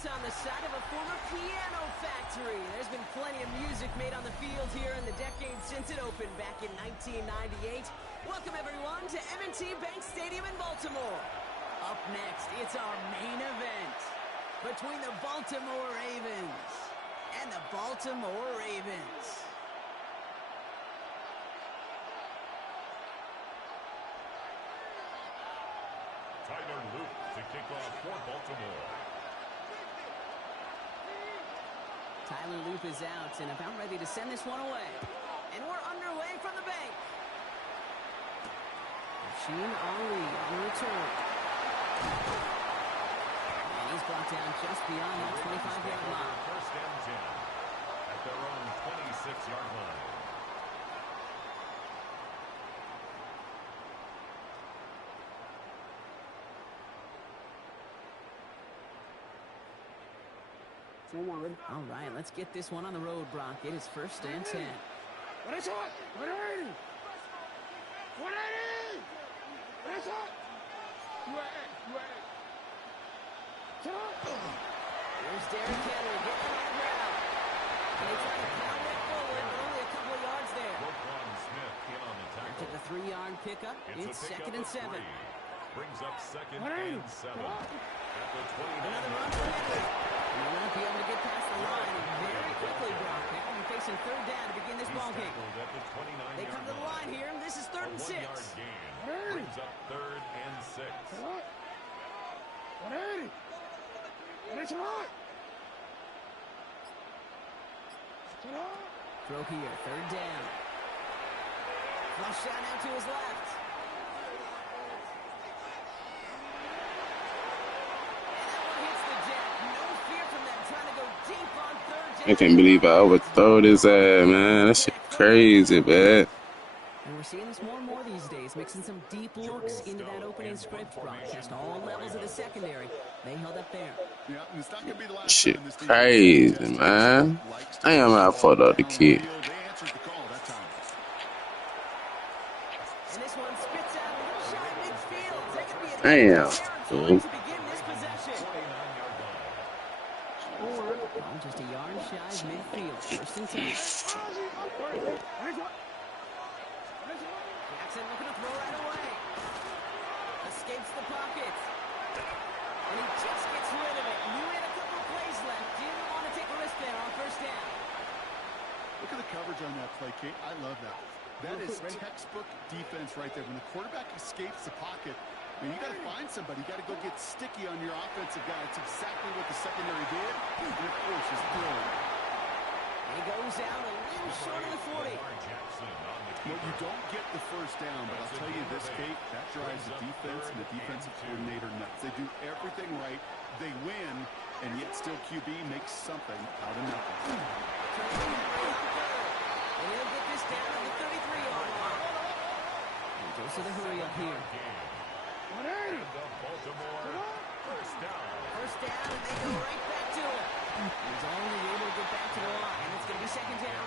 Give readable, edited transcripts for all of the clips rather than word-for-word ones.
built on the side of a former piano factory. There's been plenty of music made on the field here in the decades since it opened back in 1998. Welcome, everyone, to M&T Bank Stadium in Baltimore. Up next, it's our main event between the Baltimore Ravens and the Baltimore Ravens. Tyler Luke to kick off for Baltimore. Tyler Luke is out and about ready to send this one away. And we're underway from the bank. Sheen Ali on the return. And he's brought down just beyond that 25-yard line. First and 10 at their own 26-yard line. All right, let's get this one on the road, Brock. It is first and 10. There's Derrick Henry getting on the ground. And they try to pound it forward, but only a couple of yards there. Smith in on the tackle. After the 3-yard pickup, it's second and 7. Brings up second and 7. At the 29. Another run for Henry. And they won't be able to get past the line very quickly, Brock. They're going to be facing third down to begin this ball game. They come to the line here, and this is third and 6. Brings up third and 6. Throw here, third down. Flush shot out to his left. I can't believe I overthrow this ass, man. That shit crazy, man. And we're seeing this more and more these days, mixing some deep looks into that opening script. Broadcast all levels of the secondary. They held up there. Shit crazy, man. I am out for the other kid. And this one spits out a little shy midfield. That could be a Damn, dude. Just a yard shy of midfield. First and 10. Jackson looking to throw right away. Escapes the pocket. And he just gets rid of it. Knew he had a couple of plays left. Didn't want to take a risk there on first down. Look at the coverage on that play, Kate. I love that. That is textbook defense right there. When the quarterback escapes the pocket, I mean, you got to find somebody. You got to go get sticky on your offensive guy. It's exactly what the secondary did. And of course, he's throwing. He goes out a little short of the 40. Well, you don't get the first down, but I'll tell you this, Kate, that drives the defense and the defensive coordinator nuts. They do everything right. They win, and yet still QB makes something out of nothing. And he'll get this down on the 33-yard line. He goes to the hurry up here. First down. First down, and they go right back to it. He's only able to get back to the line. It's going to be second down.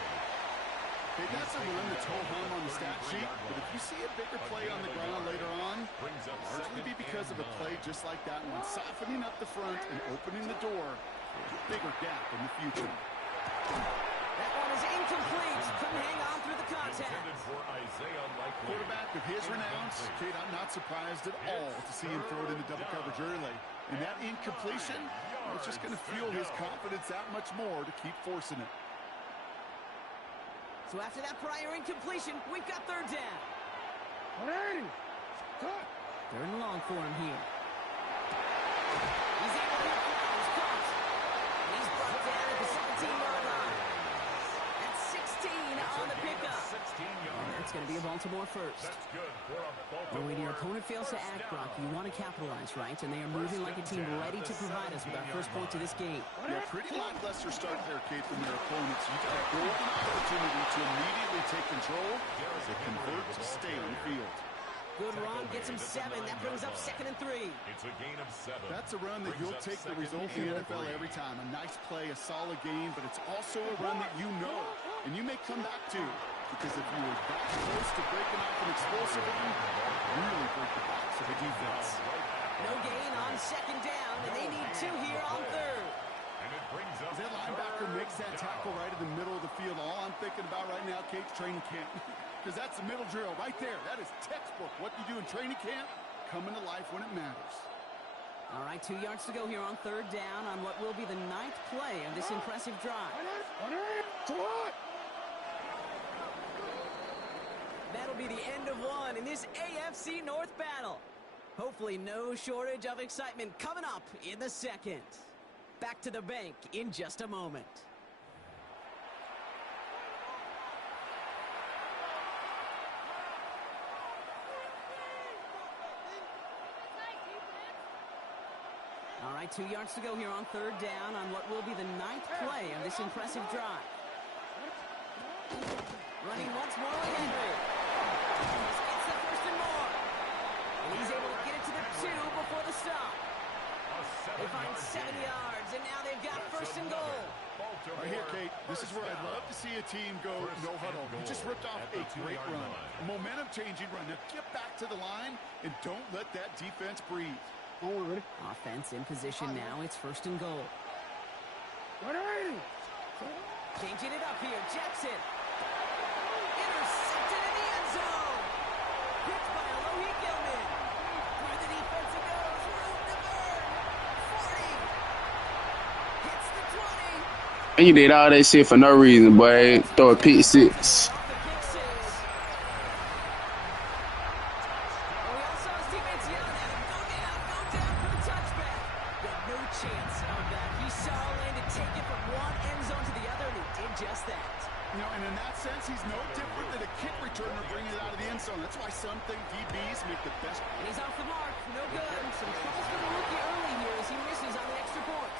Hey, that's a run that's ho-hum on the stat sheet, but if you see a bigger play on the ground later on, largely be because of a play just like that one, softening up the front and opening the door for a bigger gap in the future. That one is incomplete. Couldn't hang on through the contact. Quarterback of his renown, Kate, I'm not surprised at all to see him throw it into double coverage early. And that incompletion, it's just going to fuel his confidence that much more to keep forcing it. So after that prior incompletion, we've got third down. Third and long for him here. He's able to hit ground. He's caught. And he's brought down at the 17-yard line. That's 16 on the pickup. And that's going to be a Baltimore first. But when your opponent fails to act, Brock, you want to capitalize, right? And they are moving like a team ready to provide us with our first point to this game. Yeah, pretty lackluster start there, Kate, from their opponents. You got a golden opportunity to immediately take control as they convert to stay on the field. Good run, gets him 7. That brings up second and 3. It's a gain of 7. That's a run that you'll take the result in the NFL every time. A nice play, a solid game, but it's also a run that you know and you may come back to. Because if you were that close to breaking off an explosive run, really break the box of the defense. No gain on second down, and they need 2 here on third. And it brings up That linebacker makes that tackle right in the middle of the field. All I'm thinking about right now, Kate's training camp. Because that's the middle drill right there. That is textbook. What you do in training camp, coming to life when it matters. All right, 2 yards to go here on third down on what will be the 9th play of this impressive drive. That'll be the end of one in this AFC North battle. Hopefully no shortage of excitement coming up in the second. Back to the bank in just a moment. All right, 2 yards to go here on third down on what will be the 9th play of this impressive drive. Running once more with Henry. It's the first and more. And he's able to get it to the 2 before the stop. They find 7 yards, and now they've got first and goal. Right here, Kate, this is where I'd love to see a team go no huddle. You just ripped off a great run. A momentum-changing run. Now get back to the line, and don't let that defense breathe. Offense in position now. It's first and goal. Changing it up here. Jackson. Intercepted in the end zone. Picked by Alohi Gilman. Through the defense it goes. Room to burn. 40. Hits the 20. And you did all that shit for no reason, boy. Throw a pick six. That's why some think DBs make the best. And he's off the mark. No good. Some trouble for the rookie early here as he misses on the extra point.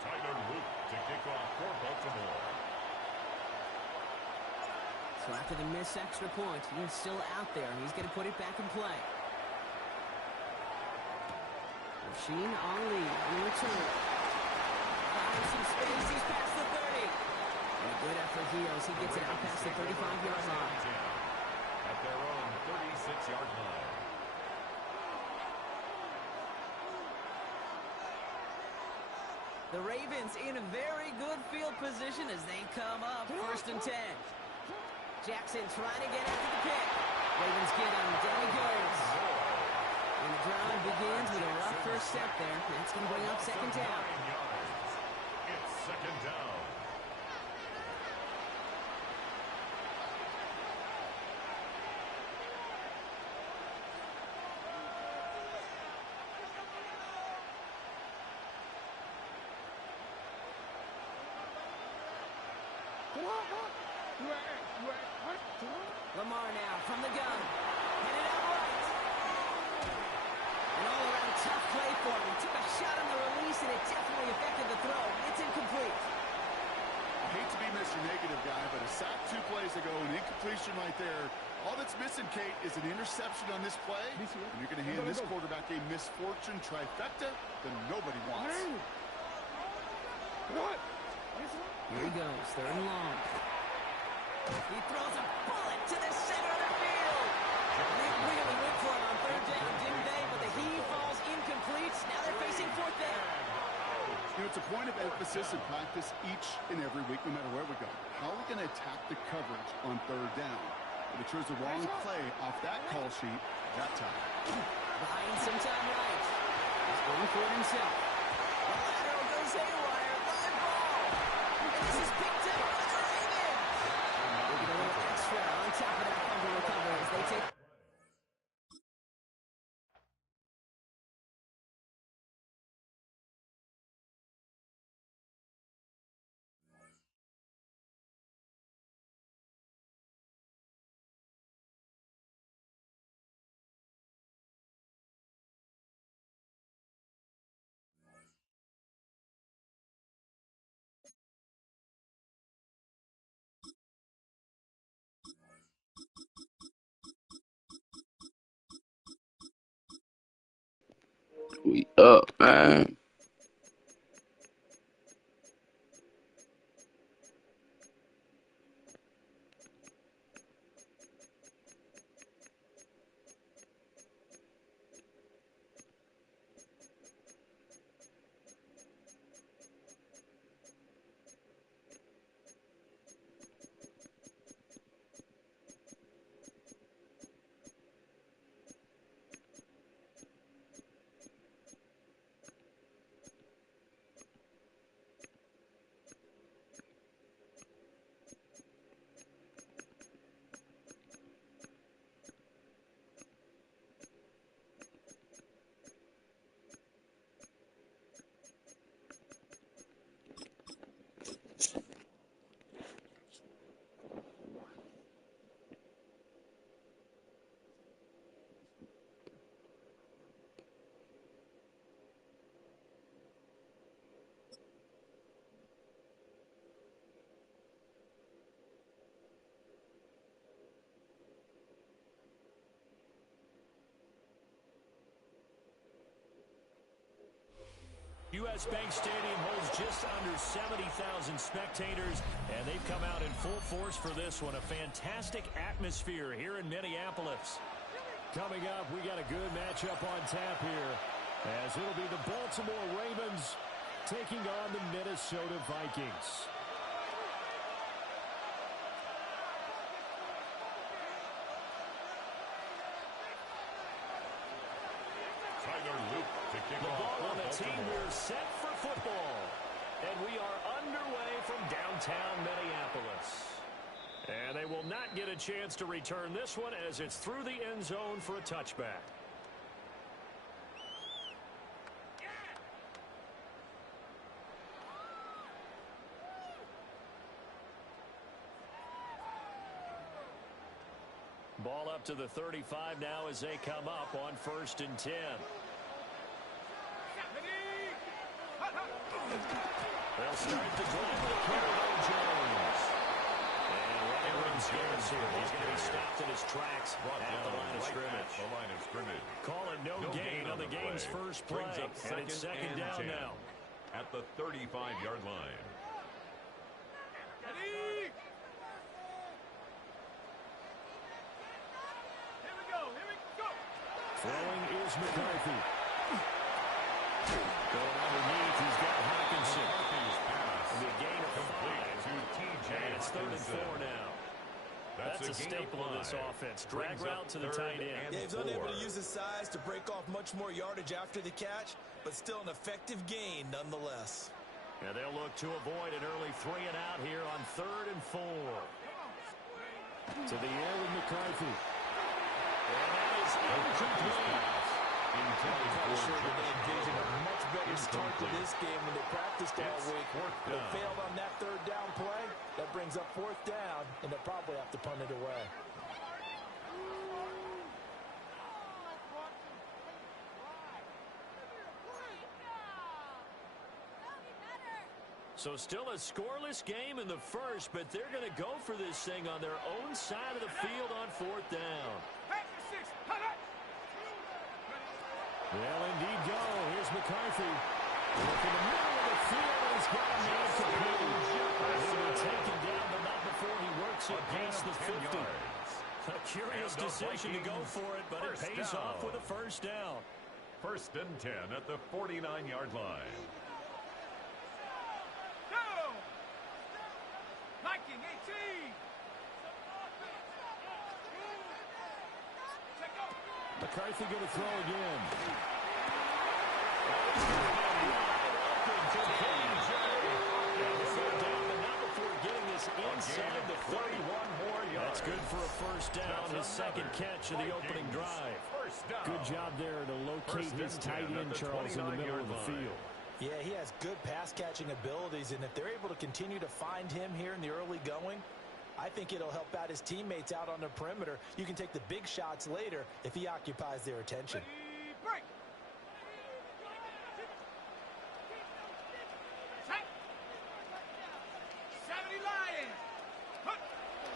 Tyler Luke to kick off for Baltimore. So after the missed extra point, he is still out there. He's going to put it back in play. Rasheen Ali in return. Finds some space. He's past the 30. And a good effort here as he gets it out past the 35-yard line. At their own 36-yard line. The Ravens in a very good field position as they come up first and 10. Jackson trying to get after the pick. Ravens get him. Down he goes. And the drive begins with a rough first step there. That's going to bring up second down. It's second down. Lamar now from the gun. Hit it out right. An all-around tough play for him. He took a shot on the release, and it definitely affected the throw. It's incomplete. I hate to be Mr. Negative guy, but a sack 2 plays ago, an incompletion right there. All that's missing, Kate, is an interception on this play. And you're going to hand this quarterback a misfortune trifecta that nobody wants. Here he goes, third and long. He throws a bullet to the center of the field. And they really went for it on third down, didn't they? But the heave falls incomplete. Now they're facing fourth down. You know, it's a point of emphasis in practice each and every week, no matter where we go. How are we going to attack the coverage on third down? But it chose the wrong play off that call sheet that time. Behind sometime right. He's going for it himself. The lateral goes haywire. Live ball. And this is picked up by the Ravens. They get a little extra on top of that fumble recovery as they take. We up, man. U.S. Bank Stadium holds just under 70,000 spectators, and they've come out in full force for this one. A fantastic atmosphere here in Minneapolis. Coming up, we got a good matchup on tap here, as it'll be the Baltimore Ravens taking on the Minnesota Vikings. The ball on the team. We're set for football. And we are underway from downtown Minneapolis. And they will not get a chance to return this one as it's through the end zone for a touchback. Ball up to the 35 now as they come up on 1st and 10. They'll start the drive with Carolyn Jones. And running room scares here. He's going to be stopped in his tracks at the line of scrimmage. Call it no gain on the game's first play. And it's 2nd down now. At the 35-yard line. Throwing is McCarthy. Going underneath, he's got Hawkinson. The gain of 5. And it's 3rd and 4 now. That's a staple of this offense. Drag route to the tight end. Yeah, he's unable to use his size to break off much more yardage after the catch, but still an effective gain nonetheless. And they'll look to avoid an early 3 and out here on 3rd and 4. To the air with McCarthy. And that is incomplete. I'm sure that they envision a much better start to this game when they practiced all week. They failed on that 3rd down play. That brings up 4th down, and they'll probably have to punt it away. So still a scoreless game in the first, but they're going to go for this thing on their own side of the field on 4th down. They'll indeed go. Here's McCarthy. Look in the middle of the field. He's got a man to beat. He'll be taken down, but not before he works it past the 50. A curious decision to go for it, but it pays off with a 1st down. 1st and 10 at the 49-yard line. McCarthy going to throw again. Inside the 31 more yards. That's good for a 1st down. His 2nd catch of the opening drive. Good job there to locate his tight end, Charles, in the middle of the field. Yeah, he has good pass-catching abilities, and if they're able to continue to find him here in the early going, I think it'll help out his teammates out on the perimeter. You can take the big shots later if he occupies their attention.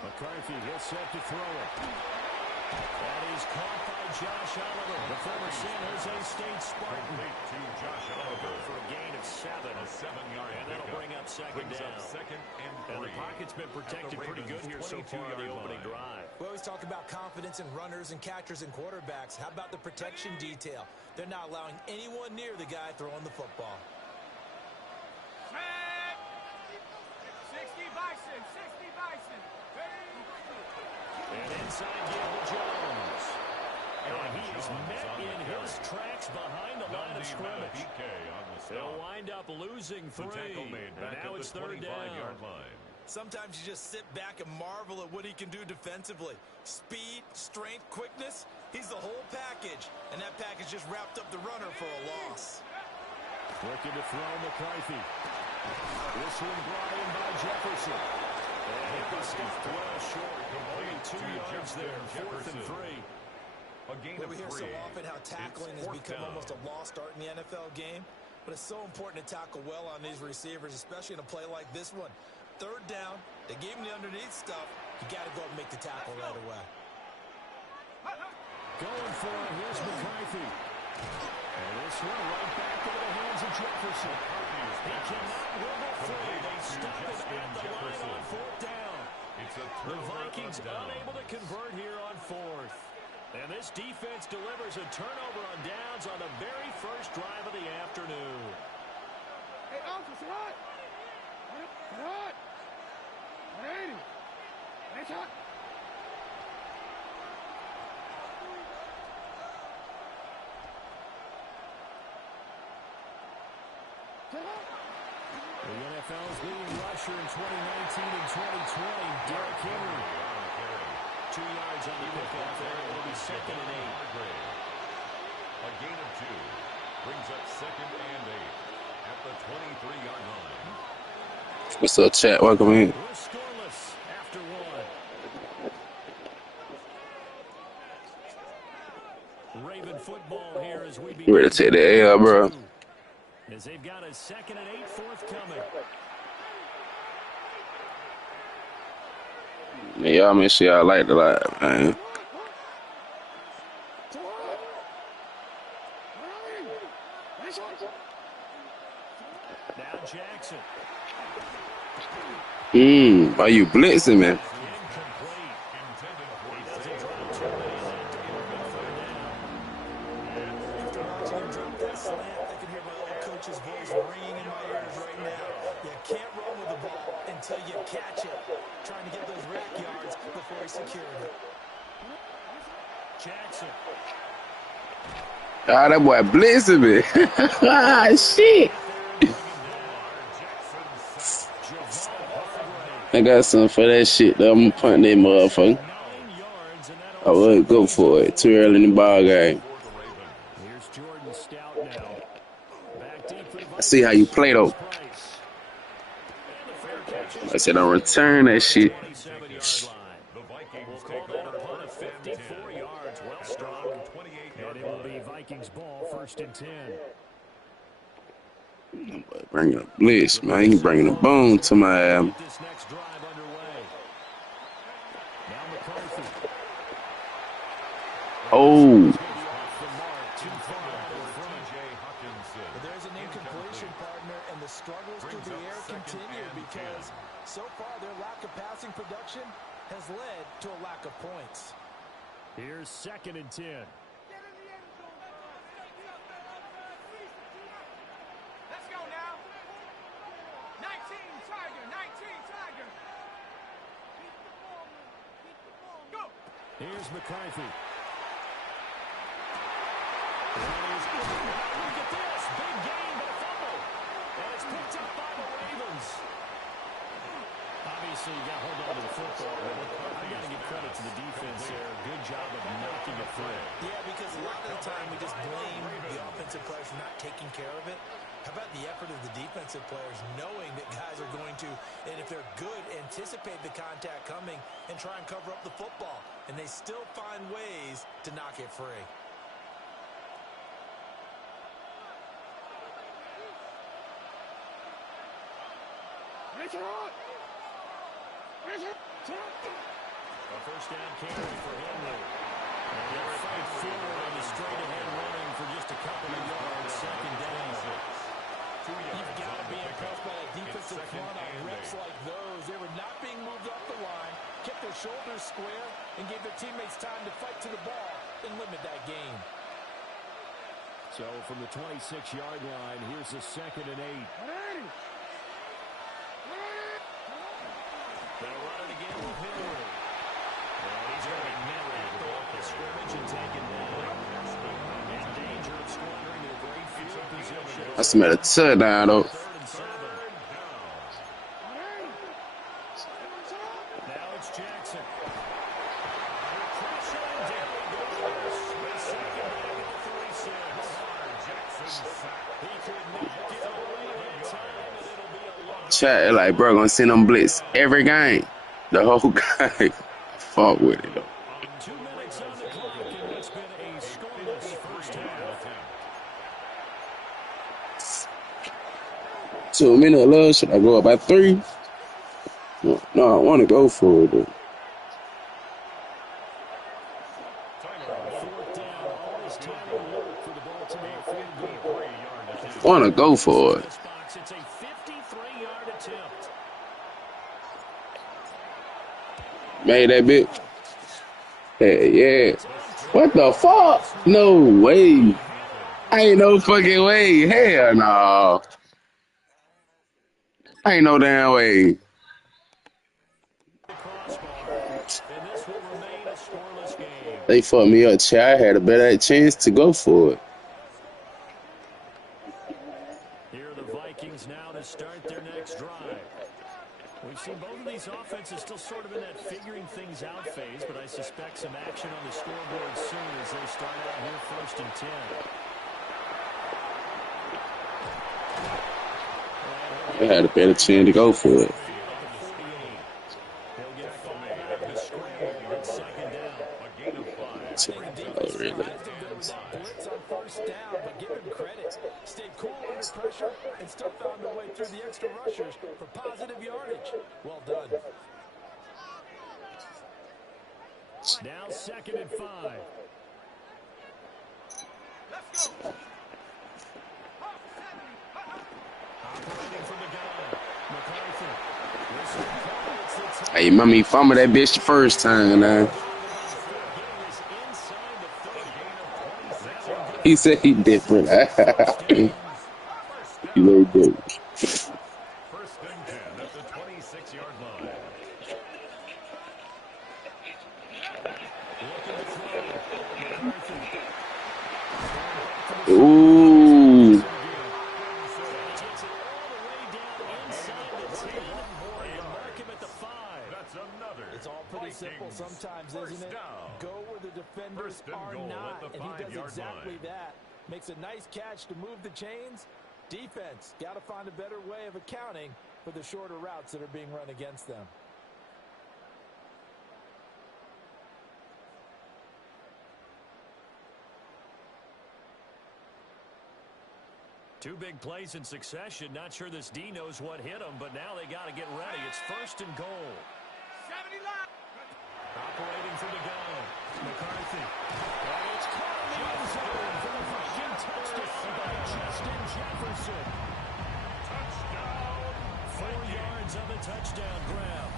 McCarthy gets set to throw it. That is caught by Josh Oliver, the former San Jose State Spartan. To Josh Oliver for a gain of 7. A 7-yard and that'll bring up 2nd down. 2nd and 3. And the pocket's been protected pretty good here so far on the opening drive. We always talk about confidence in runners and catchers and quarterbacks. How about the protection detail? They're not allowing anyone near the guy throwing the football. 60 Bison, 60 Bison. And inside Diego Jones. And he is met in his tracks behind the line of scrimmage. They'll wind up losing 3. And now it's 3rd down. Sometimes you just sit back and marvel at what he can do defensively. Speed, strength, quickness. He's the whole package. And that package just wrapped up the runner for a loss. Looking to throw McCarthy. This one brought in by Jefferson. And hit the stuff well short. Only 2 yards there. 4th and 3. We hear so often how tackling has become almost a lost art in the NFL game. But it's so important to tackle well on these receivers, especially in a play like this one. 3rd down, they gave him the underneath stuff. You got to go and make the tackle right away. Going for it, here's McCarthy. And this one right back into the hands of Jefferson. He cannot wiggle free. They stop him at the line on fourth down. The Vikings unable to convert here on fourth. And this defense delivers a turnover on downs on the very first drive of the afternoon. Hey, Uncle, what? What? 180. Nice hot. The NFL's leading rusher in 2019 and 2020, Derrick Henry. 2 yards on the pickoff there. It'll be 2nd and 8. A gain of 2 brings up 2nd and 8 at the 23-yard line. What's up, chat? Welcome in. We're scoreless after 1. Raven football here as we You ready to take the L, bro? As they've got a 2nd and 8 forthcoming. Yeah, y'all make sure y'all like the live, man. Now Jackson. Why you blitzing, man? Incomplete. He doesn't drop too many of that to get a good third down. After watching him drop that slant, I can hear my old coach's voice ringing in my ears right now. You can't run with the ball until you catch it. Trying to get those rack yards before he secured it. Jackson. Ah, that boy blitzing me. Ah, shit. I got something for that shit, though. I'm gonna punt that motherfucker. 9 yards, and that'll I wouldn't go for it. Too early in the ball game. Here's Jordan Stout now. Back deep for the I see how you play, though. Price. And the fair catch is I said don't return that shit. 27-yard line. The Vikings We'll take call that a over punt of 54 yards. Well strong. 28-yard And it will line. be Vikings ball, 1st and 10. Bringing a blitz, man. He bringing a bone to my ass. Get this next drive underway. Now McCarthy. Oh. But there's an incompletion, partner, and the struggles through the air continue because so far their lack of passing production has led to a lack of points. Here's 2nd and 10. Let's go now. 19 Tiger, 19 Tiger. Go. Here's McCarthy. Look at this. Big gain, but a fumble. And it's picked up by the Ravens. Obviously, you got to hold on to the football, but I got to give credit to the defense there. Good job of knocking it free. Yeah, because a lot of the time we just blame the offensive players for not taking care of it. How about the effort of the defensive players knowing that guys are going to, and if they're good, anticipate the contact coming and try and cover up the football. And they still find ways to knock it free. A 1st down carry for Henry. And they'll fight forward on the straight-ahead running for just a couple of yards. 2nd down. You've got to be impressed by a defensive front on reps like those. They were not being moved off the line, kept their shoulders square, and gave their teammates time to fight to the ball and limit that gain. So from the 26-yard line, here's a 2nd and 8. They'll run it again with Henry. And he's going to be met at the line of scrimmage and taken down. In danger of squandering their great field position. I smell a touchdown, though. 3rd and 7. Now it's Jackson. Under pressure, and down he goes. The second back at the 36. He could not get away that time, and it'll be a long. Chat, like, bro, gonna send them blitz every game. The whole game. Fuck with it, though. 2 minutes on the clock in what's been a scoreless first half. 2 minutes love. Should I go up by 3? No, I want to go for it, though. 4th down, always time to work for the Baltimore field goal. Wanna go for it. It's a 53-yard attempt. Made that bitch. Hey, yeah. What the fuck? No way. Ain't no fucking way. Hell no. Ain't no damn way. The crossbar, and this will remain a scoreless game. They fucked me up, Chad. I had a better chance to go for it. Here are the Vikings now to start their next drive. We've seen both of these offenses still sort of in that figuring things out phase, but I suspect some action on the scoreboard soon as they start out here 1st and 10. I had a better chance to go for it. He'll get 5 out of the scramble at 2nd down. A gain of 5. Oh, really? Blitz on 1st down, but give him credit. Stayed cool under pressure and still found a way through the extra rushers for positive yardage. Well done. Now 2nd and 5. Let's go. Operating from the gun. McCarthy. Hey, mommy, fumble that bitch the first time, man. He said he different. You little dude. 1st and 10 at the 26-yard line. Ooh. That's another. It's all pretty simple sometimes, isn't it? Go where the defenders are not, and he does exactly that. Makes a nice catch to move the chains. Defense, got to find a better way of accounting for the shorter routes that are being run against them. Two big plays in succession. Not sure this D knows what hit him, but now they got to get ready. It's 1st and goal. 70 line. Operating from the gun. McCarthy. And it's caught in the end zone for the Viking touchdown by Justin Jefferson. Touchdown. 4 yards on the touchdown grab.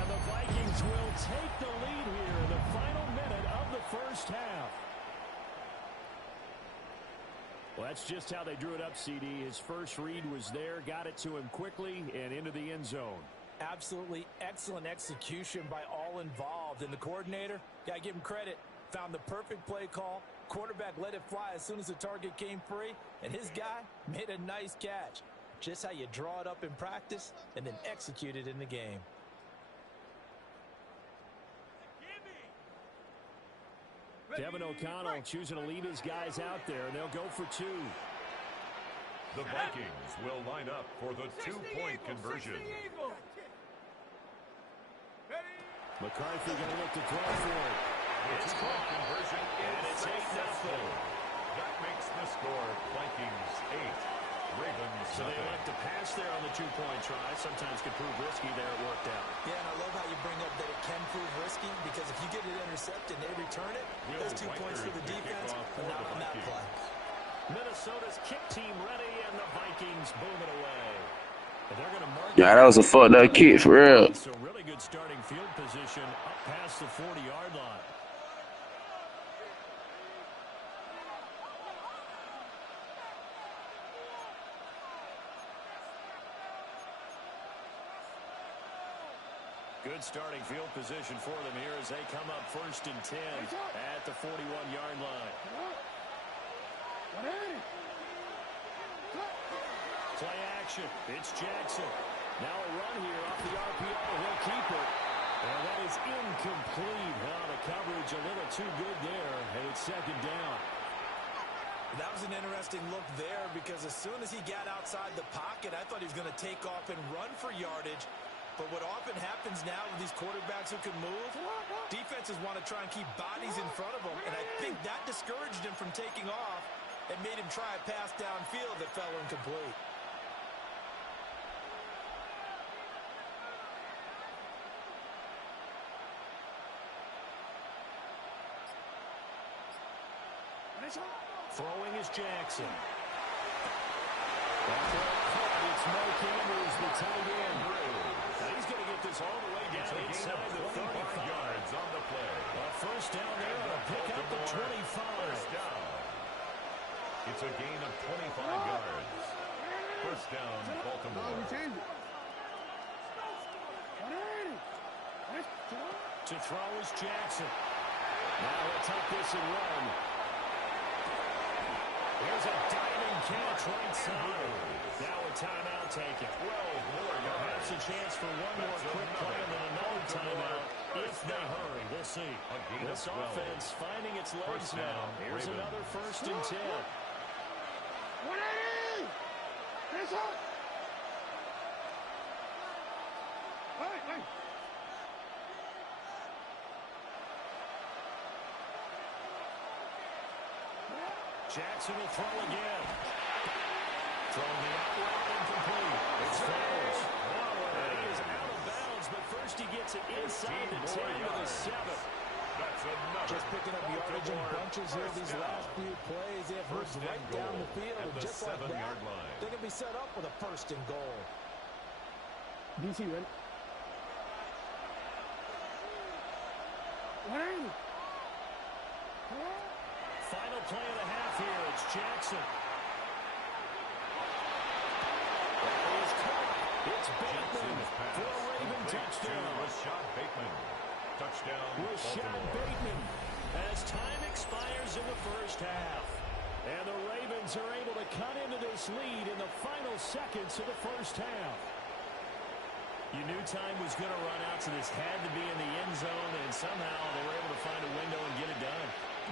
And the Vikings will take the lead here in the final minute of the 1st half. Well, that's just how they drew it up, CD. His first read was there, got it to him quickly, and into the end zone. Absolutely excellent execution by all involved. And the coordinator, got to give him credit, found the perfect play call. Quarterback let it fly as soon as the target came free, and his guy made a nice catch. Just how you draw it up in practice and then execute it in the game. Kevin O'Connell choosing to leave his guys out there, and they'll go for 2. The Vikings will line up for the 2-point conversion. McCarthy going to look to throw for it. The 2-point conversion is successful. That makes the score Vikings 8. Ravens So they elect to pass there on the 2-point try. Sometimes could prove risky there. It worked out. Yeah, and I love how you bring up that it can prove risky, because if you get it intercepted and they return it, that's 2 points for the defense, but not on that play. Minnesota's kick team ready, and the Vikings boom it away. And they're going to mark. Yeah, that was a fucked up kick for real. So really good starting field position up past the 40-yard line. Good starting field position for them here as they come up 1st and 10 at the 41-yard line. Play action. It's Jackson. Now a run here off the RPO. He'll keep it. And that is incomplete. Now the coverage a little too good there, and it's 2nd down. That was an interesting look there, because as soon as he got outside the pocket, I thought he was going to take off and run for yardage. But what often happens now with these quarterbacks who can move, defenses want to try and keep bodies in front of them, and I think that discouraged him from taking off and made him try a pass downfield that fell incomplete. Throwing is Jackson. tight end. Now he's going to get this all the way down inside the 35 yards on the play. First down there on a pick up the 25. First down. It's a gain of 25 yards. First down, Baltimore. To throw is Jackson. Now he'll take this and run. There's a diving catch right side. Now a timeout taken. 12 more yards. Perhaps a chance for one more quick play and then another timeout if they hurry. We'll see. This offense finding its legs now. Here's another 1st and 10. 180! Finish up! Hey! Jackson will throw again. Throwing the outright incomplete. It's Flowers. He is out of bounds, but first he gets it inside the 10 to the 7. That's another. Just picking up yardage in bunches here these last few plays. They have hurt right down the field. And just like that, they can be set up with a 1st and goal. DC, ready? 180! Final play of the half here. It's Jackson. It's Bateman for a Raven touchdown. Rashad Bateman. Touchdown. Rashad Bateman as time expires in the first half. And the Ravens are able to cut into this lead in the final seconds of the first half. You knew time was going to run out, so this had to be in the end zone, and somehow they were able to find a window and get it done.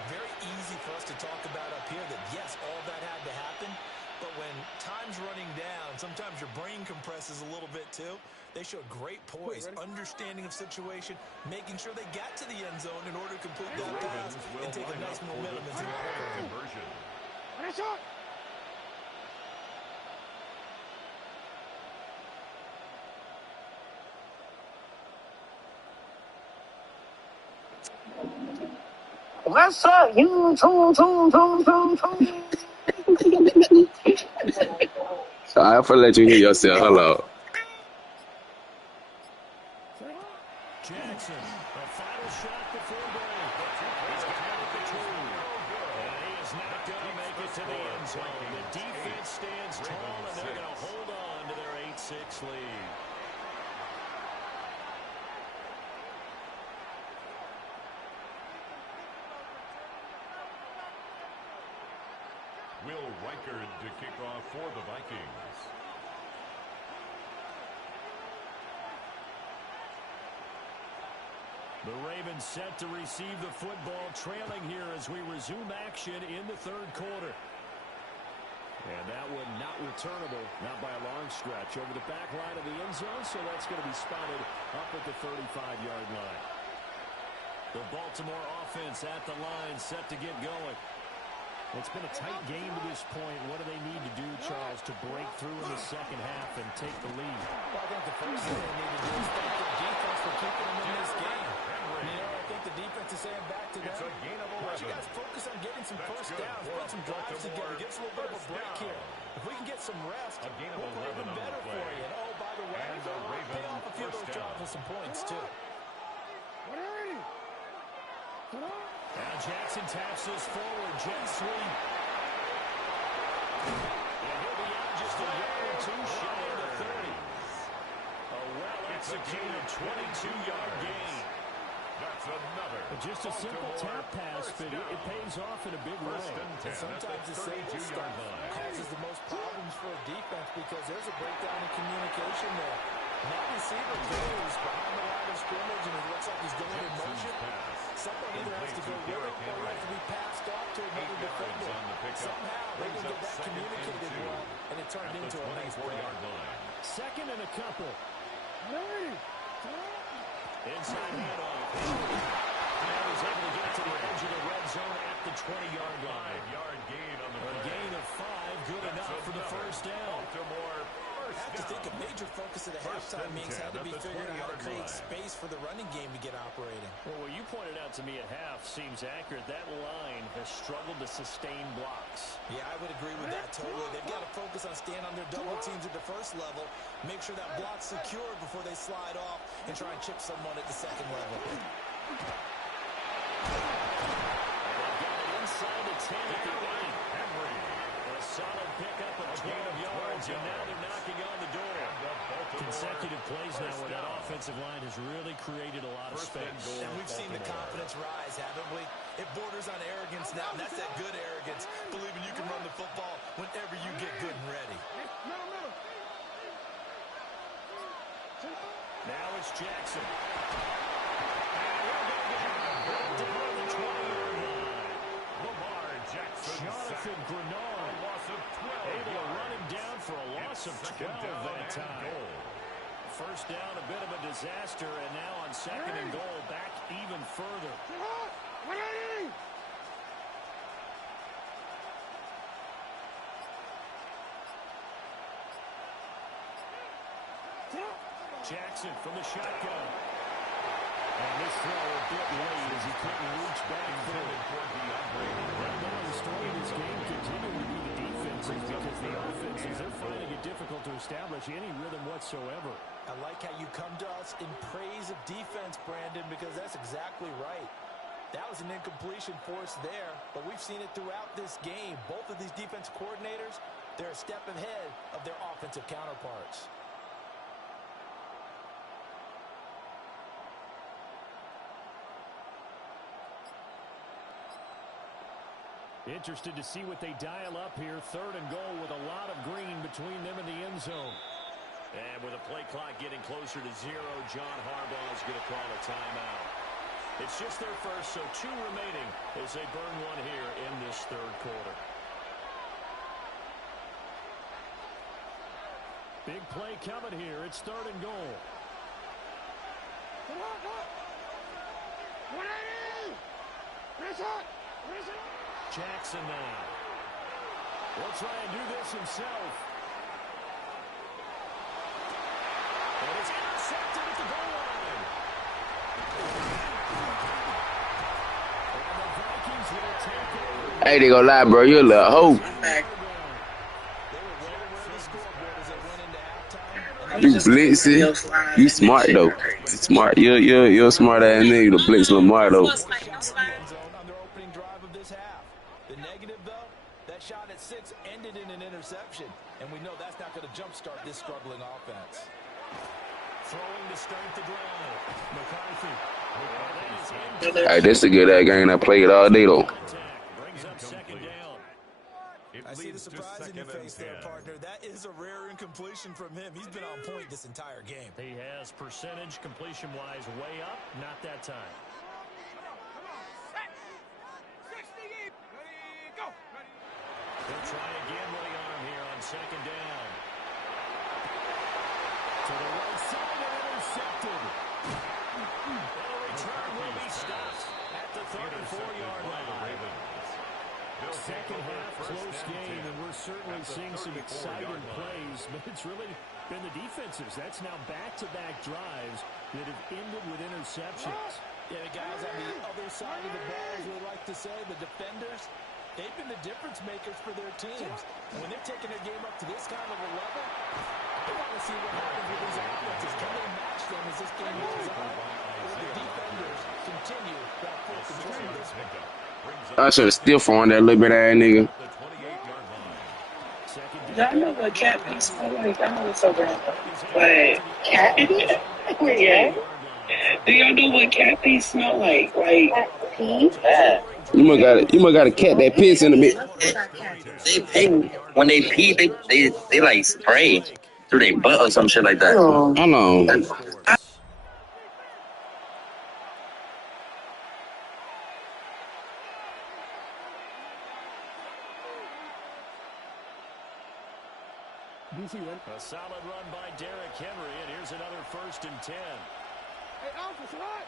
Very easy for us to talk about up here that, yes, all that had to happen. But when time's running down, sometimes your brain compresses a little bit too. They showed great poise, understanding of situation, making sure they got to the end zone in order to complete that pass and take a nice momentum into the conversion. Finish up! What's up, you? I feel let you hear yourself. Hello. Jackson, a final shot before break. He's got it at the 2. And he is not going to make it to the end zone. The defense stands tall, and they're going to hold on to their 8-6 lead. Will Reichard to kick off for the Vikings. The Ravens set to receive the football, trailing here as we resume action in the 3rd quarter. And that one not returnable, not by a long stretch, over the back line of the end zone, so that's going to be spotted up at the 35-yard line. The Baltimore offense at the line, set to get going. It's been a tight game to this point. What do they need to do, Charles, to break through in the second half and take the lead? Well, I think the first thing they need to do is thank their defense for keeping them in this game. You know, I think the defense is saying back to them, why don't you guys focus on getting some first downs, put some drives together, give us a little bit of a break here. If we can get some rest, we'll play even better for you. And, oh, by the way, pay off a few of those drives with some points, too. Now Jackson taps this forward. Jet sweep. And he'll be out just a yard or two shy of the 30. A well-executed 22-yard gain. That's another. Just a simple tap pass, but it pays off in a big way. And sometimes the simple stuff causes the most problems for a defense because there's a breakdown in communication there. That receiver goes behind the line of scrimmage and it looks like he's going in motion. Someone either has to go with it or he has to be passed off to another defender. Somehow they didn't get that communicated well, and it turned into a nice play. 2nd and a couple. Inside handoff. And he's able to get to the edge of the red zone at the 20-yard line. 5-yard gain on the play. A gain of 5, good enough for the first down. I have to think a major focus of the halftime meetings had to be figuring out how to create space for the running game to get operating. Well, what you pointed out to me at half seems accurate. That line has struggled to sustain blocks. Yeah, I would agree with that totally. They've got to focus focus on staying on their double teams at the first level. Make sure that block's secured before they slide off and try and chip someone at the second level. Inside the 10 at the 8. Henry. A solid pickup of 12 yards, and now they're knocking on the door. Consecutive plays now where that offensive line has really created a lot of space. And we've seen the confidence rise, haven't we? It borders on arrogance now, and that's that good arrogance, believing you can run the football whenever you get good and ready. Now it's Jackson. Jonathan Grenard able to run him down for a loss of 12 that time. First down, a bit of a disaster, and now on second and goal, back even further. Jackson from the shotgun. And this throw a bit late as he couldn't reach back for it. Right now, the story of this game continuing to be the defenses because the offenses, they're finding it difficult to establish any rhythm whatsoever. I like how you come to us in praise of defense, Brandon, because that's exactly right. That was an incompletion for us there, but we've seen it throughout this game. Both of these defense coordinators, they're a step ahead of their offensive counterparts. Interested to see what they dial up here. Third and goal with a lot of green between them and the end zone. And with a play clock getting closer to 0, John Harbaugh is going to call a timeout. It's just their first, so 2 remaining as they burn one here in this third quarter. Big play coming here. It's third and goal. Jackson now. Will try and do this himself. And it's intercepted at the goal line. And the Vikings will take over. I ain't gonna lie, bro. You're a little hoe. You blitzing. You smart though. Smart. You're a smart ass nigga to blitz Lamar though. The negative, though, that shot at 6 ended in an interception, and we know that's not going to jumpstart this struggling offense. Throwing to start the drive. McCarthy. Hey, this is a good game. I played all day though. Brings up second down. I see the surprise in your face there, partner. That is a rare incompletion from him. He's been on point this entire game. He has percentage completion-wise way up. Not that time. They'll try again with the arm here on second down. To the right side and intercepted. The return will be stopped at the 34-yard line. Second half, close game, and we're certainly seeing some exciting plays, but it's really been the defenses. That's now back-to-back drives that have ended with interceptions. Yeah, the guys on the other side of the ball, as we like to say, the defenders, they've been the difference makers for their teams. And when they're taking their game up to this kind of a level, they want to see what happens with these offenses. Can they match them as this game goes on? Will the defenders continue that full control of this one? I should have still formed that little bit ass nigga. Y'all know what cat pee smell like? I know it's so random. But cat yeah. Do y'all know what cat pee smell like? Like pee? Yeah. You must got a cat that piss in the bit. They when they pee, they like spray through their butt or some shit like that. I know. A solid run by Derrick Henry, and here's another 1st and 10. Hey, Alpha, what?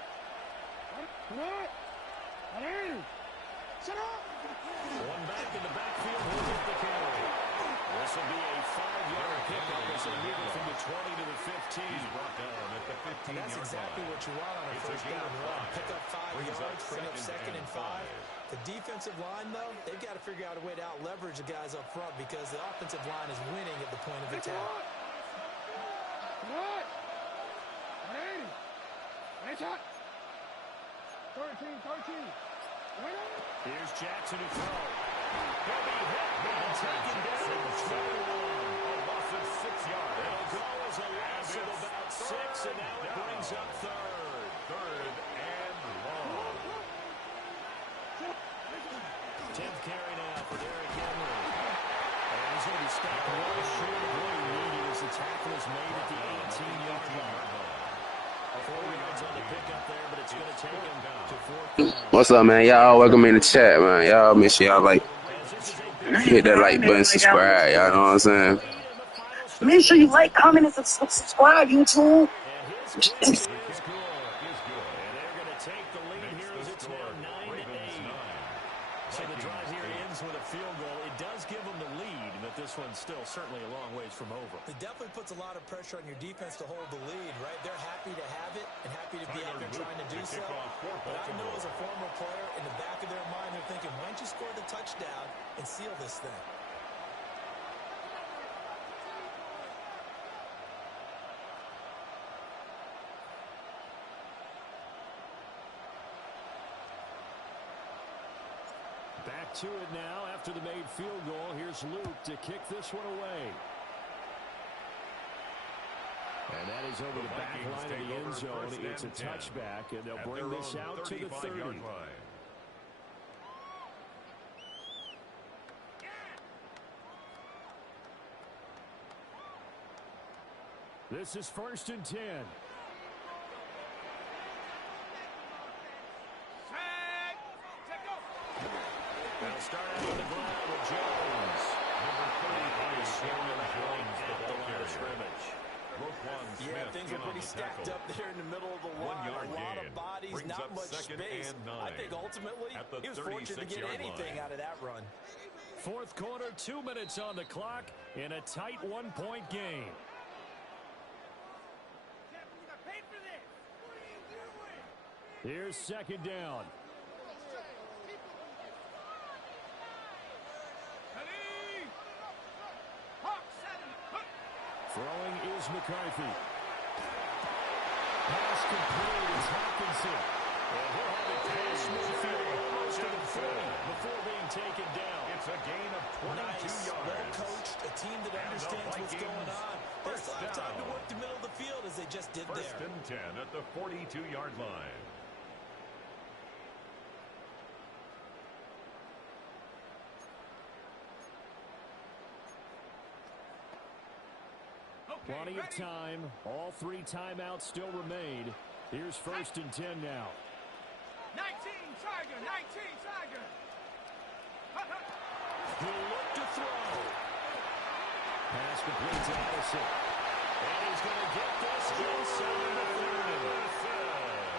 One back in the backfield. He'll get the carry. This will be a 5-yard pickup as they move it from the 20 to the 15. He's brought down at the 15-yard line. That's exactly what you want on a first down run. Pick up 5 yards, bring up second and 5. The defensive line, though, they've got to figure out a way to out-leverage the guys up front because the offensive line is winning at the point of attack. What? 180. Nice shot. 13. Here's Jackson to throw. He'll be hit and taken down at the 21. A loss of 6 yards. It'll go as a loss of about 6, and now it brings up third. Third and long. 10th carry now for Derrick Henry. And he's going to be stopped well short of what he needed as the tackle is made at the 18-yard line. 4 yards on the pickup there, but it's going to take him to 4th down. What's up, man? Y'all welcome me in the chat, man. Y'all make sure y'all like, hit that like button, subscribe. Y'all know what I'm saying? Make sure you like, comment, and subscribe, YouTube. Is good. And they're going to take the lead here as it's now 9-8. So the drive here ends with a field goal. It does give them the lead, but this one's still certainly a long ways from over. It definitely puts a lot of pressure on your defense to hold the lead, right? They're happy to have it and happy to be out there trying to do so. But I know as a former player, in the back of their mind, they're thinking, why don't you score the touchdown and seal this thing? Back to it now after the made field goal. Here's Luke to kick this one away. And that is over the back line of the end zone. It's a touchback, and they'll bring this out to the 30. This is 1st and 10. They'll start out on the ground with Jones. Number 30 is Sherman Jones at the line of scrimmage. Yeah, things are pretty stacked up there in the middle of the line. A lot of bodies, not much space. I think ultimately he was fortunate to get anything out of that run. 4th quarter, 2 minutes on the clock in a tight 1-point game. Here's 2nd down. Throwing is McCarthy. Pass complete is Hawkinson. And he'll have it past midfield almost to the 30 before being taken down. It's a gain of 22 yards. Well coached, a team that understands what's going on. They still have time to work the middle of the field as they just did there. 1st and 10 at the 42-yard line. Plenty of time. All 3 timeouts still remain. Here's 1st and 10 now. 19 Tiger. He'll look to throw. Pass complete to Addison. And he's going to get this inside the 30.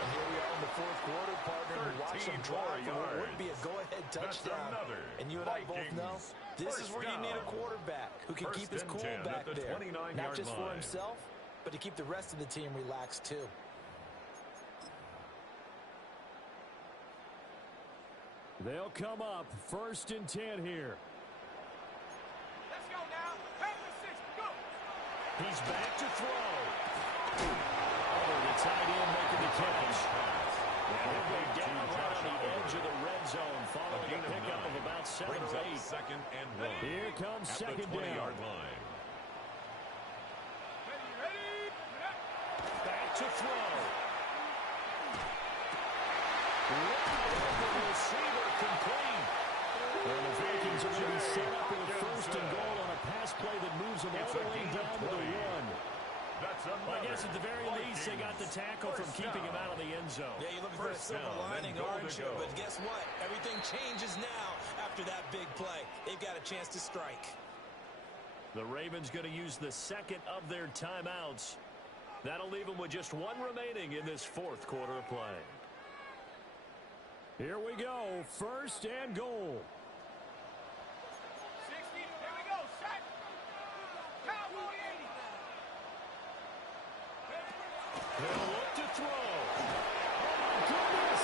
And here we are in the 4th quarter, partner. We watch them drive for what would be a go-ahead touchdown. And you and I both know this is where you need a quarterback who can keep his cool back there. Not just for himself, but to keep the rest of the team relaxed too. They'll come up 1st and 10 here. Let's go now. Pass the 6. Go. He's back to throw. The tight end making the catch. And he'll go down right on the edge of the red zone following a pickup of about 7 or 8. 2nd and 1. Here comes 2nd down. 20-yard line. Ready. Back to throw. The receiver complete. And the Vikings are going to be set up with a 1st and goal on a pass play that moves them all the way down to the 1. Well, I guess at the very least, they got the tackle from keeping him out of the end zone. Yeah, you're looking for a silver lining, aren't you? But guess what? Everything changes now after that big play. They've got a chance to strike. The Ravens going to use the 2nd of their timeouts. That'll leave them with just 1 remaining in this 4th quarter of play. Here we go. First and goal. 60. Here we go. Set. Cowboy 80. He'll look to throw. Oh, my goodness.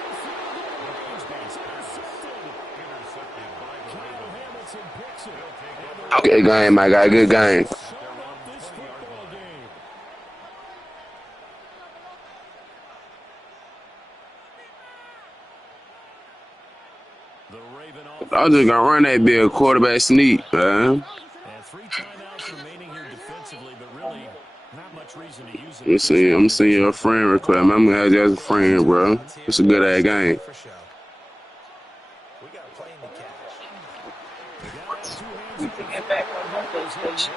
Infield in range. It's intercepted. Intercepted by the Kyle Ravens. Hamilton picks it. Good game, my guy. Good game. Sewn up this football game. The Raven offense. I'm just gonna run that bill quarterback sneak, man. And 3 timeouts remaining here defensively, but really not much reason to use it. I'm seeing your friend request. I'm gonna have you as a friend, bro. It's a good ass game. We got playing to catch. Get back on my PlayStation.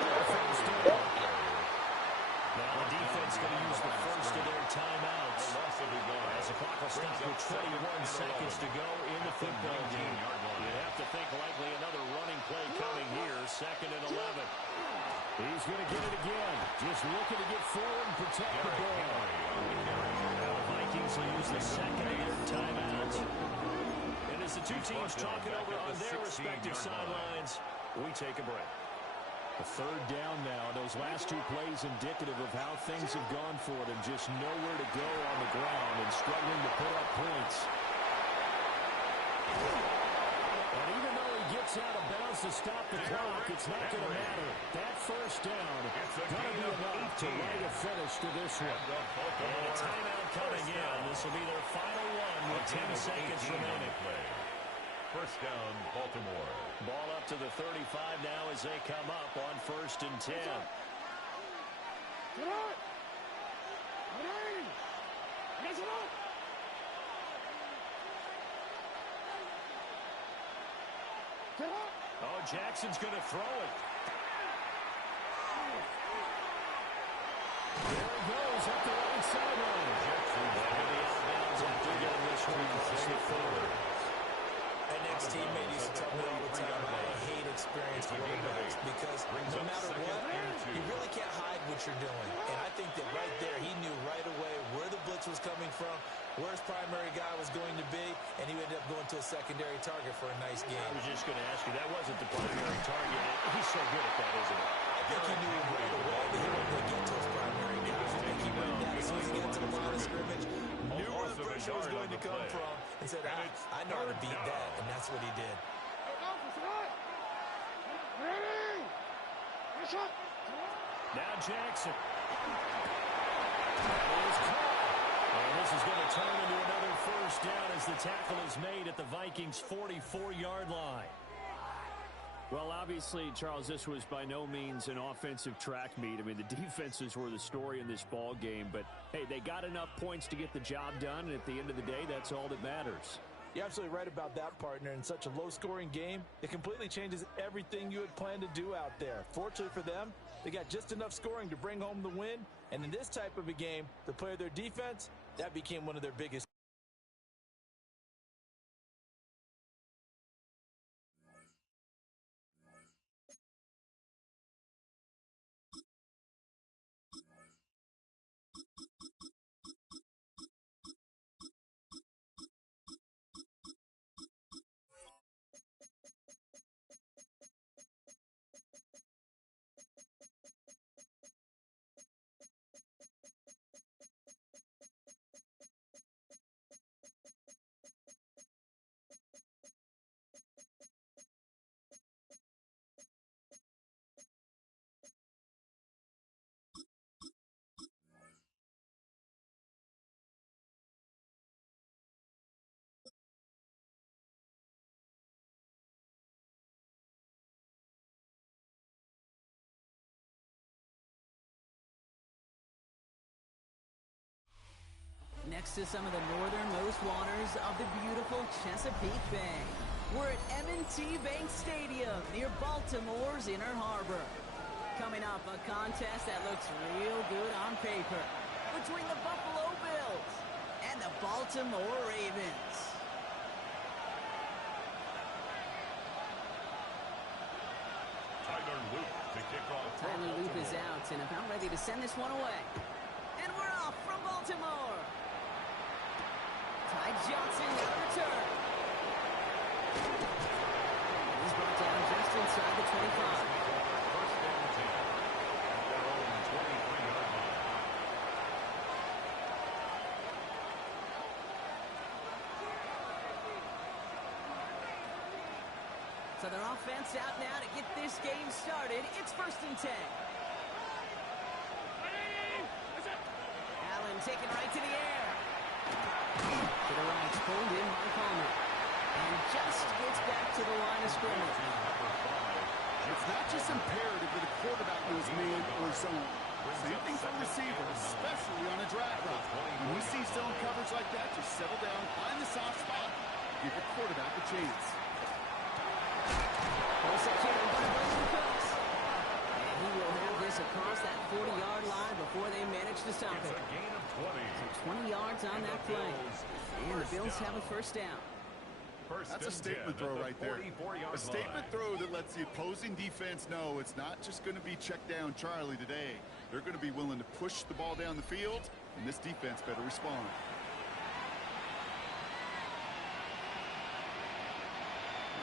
Now the defense going to use the first of their timeouts. As the clock will stop with 21 seconds to go in the football game. You'd have to think likely another running play coming here, 2nd and 11. He's going to get it again. Just looking to get forward and protect the ball. Now the Vikings will use the 2nd of their timeouts. And as the two teams talking over on their respective sidelines, we take a break. A 3rd down now. Those last 2 plays indicative of how things have gone for them. Just nowhere to go on the ground and struggling to put up points. And even though he gets out of bounds to stop the clock, it's not going to matter. That first down going to be enough to write a finish to this one. And a timeout coming in. This will be their final one with 10 seconds remaining. First down, Baltimore. Ball up to the 35 now as they come up on 1st and 10. Oh, Jackson's going to throw it. There he goes up the right sideline. Jackson's going to be out of bounds after getting this one across the forward. An ex-teammate used to tell me all the time, I hate experienced quarterbacks because no matter what, you really can't hide what you're doing. And I think that right there, he knew right away where the blitz was coming from, where his primary guy was going to be, and he ended up going to a secondary target for a nice game. I was just going to ask you, that wasn't the primary target. He's so good at that, isn't he? I think he knew right away that he wasn't going to get to his primary guy. I think he went down as soon as he got to the line of scrimmage, knew where the pressure was going to come from, and said, I know how to beat that, and that's what he did. Now Jackson. That is caught. And this is going to turn into another first down as the tackle is made at the Vikings' 44-yard line. Well, obviously, Charles, this was by no means an offensive track meet. I mean, the defenses were the story in this ball game, but hey, they got enough points to get the job done, and at the end of the day, that's all that matters. You're absolutely right about that, partner. In such a low-scoring game, it completely changes everything you had planned to do out there. Fortunately for them, they got just enough scoring to bring home the win, and in this type of a game, to play their defense, that became one of their biggest. Next to some of the northernmost waters of the beautiful Chesapeake Bay, we're at M&T Bank Stadium near Baltimore's Inner Harbor. Coming up, a contest that looks real good on paper between the Buffalo Bills and the Baltimore Ravens. Tyler Luke to kick off. Tyler Luke is out and about ready to send this one away. And we're off from Baltimore. Ty Johnson now return. He's brought down just inside the 25. First down 10. At their own 23-yard line. So their offense out now to get this game started. It's 1st and 10. Allen taken right to the air. To the right, pulled in by Palmer. And just gets back to the line of scrimmage. It's not just imperative that a quarterback knows man or zone. Same thing for receivers, especially on a drag route. When we see zone coverage like that, just settle down, find the soft spot, give your quarterback a chance. And he will have this across that 40-yard line before they manage to stop it. It's a gain of 20. So 20 yards on that play. And the Bills have a first down. That's a statement throw right there. A statement throw that lets the opposing defense know it's not just going to be check down Charlie today. They're going to be willing to push the ball down the field, and this defense better respond.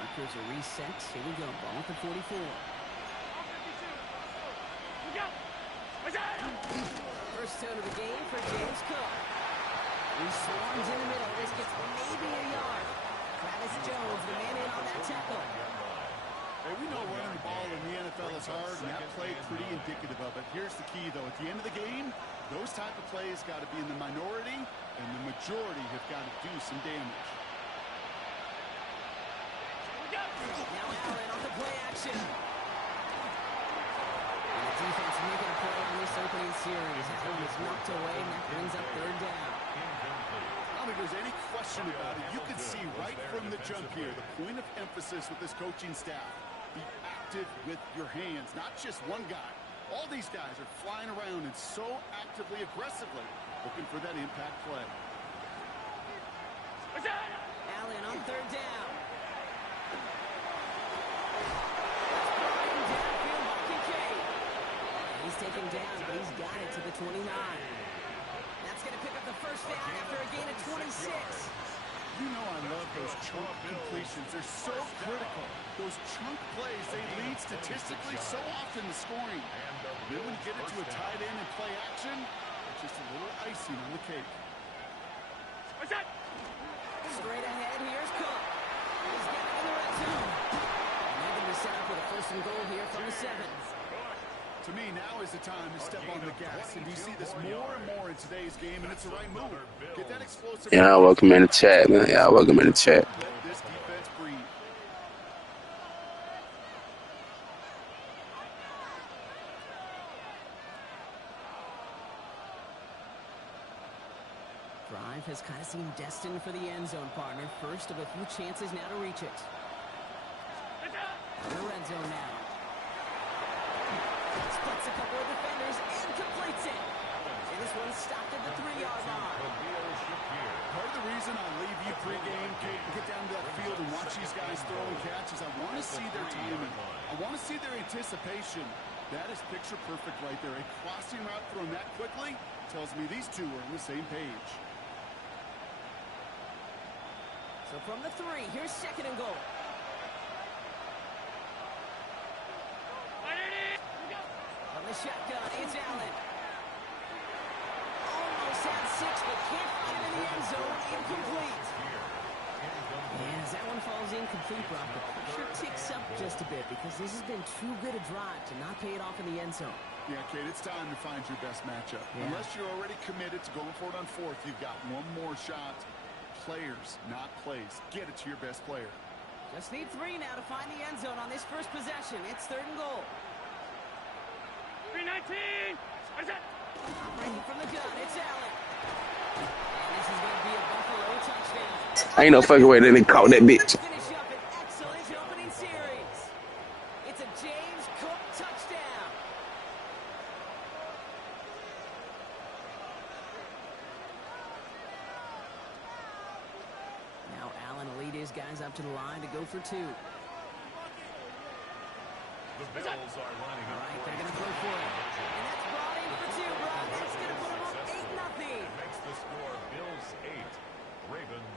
Markers are reset. Here we go. Ball at the 44. First turn of the game for James Cook. He swarms in the middle. This gets maybe a yard. Travis Jones, the man in on that tackle. Hey, we know running the ball in the NFL is hard, and that play pretty indicative of it. Here's the key, though. At the end of the game, those type of plays got to be in the minority, and the majority have got to do some damage. Now Allen on the play action. And the defense making a play on this opening series. Allen is knocked away, and that brings up 3rd down. I don't think there's any question about it. You can see right from the jump here, the point of emphasis with this coaching staff. Be active with your hands, not just one guy. All these guys are flying around and so actively, aggressively looking for that impact play. Allen on 3rd down. He's taken down, but he's got it to the 29. That's going to pick up the first down after a gain of 26. You know I love those chunk completions. They're so critical. Those chunk plays, they lead statistically so often to scoring. Then when you get it to a tight end and play action, it's just a little icing on the cake. Straight ahead, here's Cook. He's got it in the red zone. And they're going to be set up with a 1st and goal here from the 7. To me, now is the time to step on the gas. And you see this more and more in today's game, and it's the right move. Get that explosive. Yeah, welcome in the chat, man. Yeah, welcome in the chat. Let this defense breathe. Drive has kind of seemed destined for the end zone, partner. First of a few chances now to reach it. In the red zone now. Splits a couple of defenders and completes it. And this one stopped at the 3-yard line. Part of the reason I leave you pregame, Kate, and get down to that field and watch these guys throw and catch is I want to see their timing. I want to see their anticipation. That is picture perfect right there. A crossing route thrown that quickly tells me these two are on the same page. So from the 3, here's 2nd and goal. From the shotgun, it's Allen. Almost had 6, but can't find him in the end zone. Incomplete. And as that one falls incomplete, Brock, the pressure ticks up just a bit because this has been too good a drive to not pay it off in the end zone. Yeah, Kate, it's time to find your best matchup. Yeah. Unless you're already committed to going for it on 4th, you've got one more shot. Players, not plays. Get it to your best player. Just need 3 now to find the end zone on this first possession. It's 3rd and goal. 319. What is that? Operating from the gun, it's Allen. And this is going to be a Buffalo touchdown. Ain't no fucking way that they caught that bitch. Finish up an excellent opening series. It's a James Cook touchdown. Now Allen will lead his guys up to the line to go for 2. The Bills are lining up. All right, they're going to throw for it. And that's brought in for 2, Brock. That's going to put them up 8-0. It makes the score Bills 8, Ravens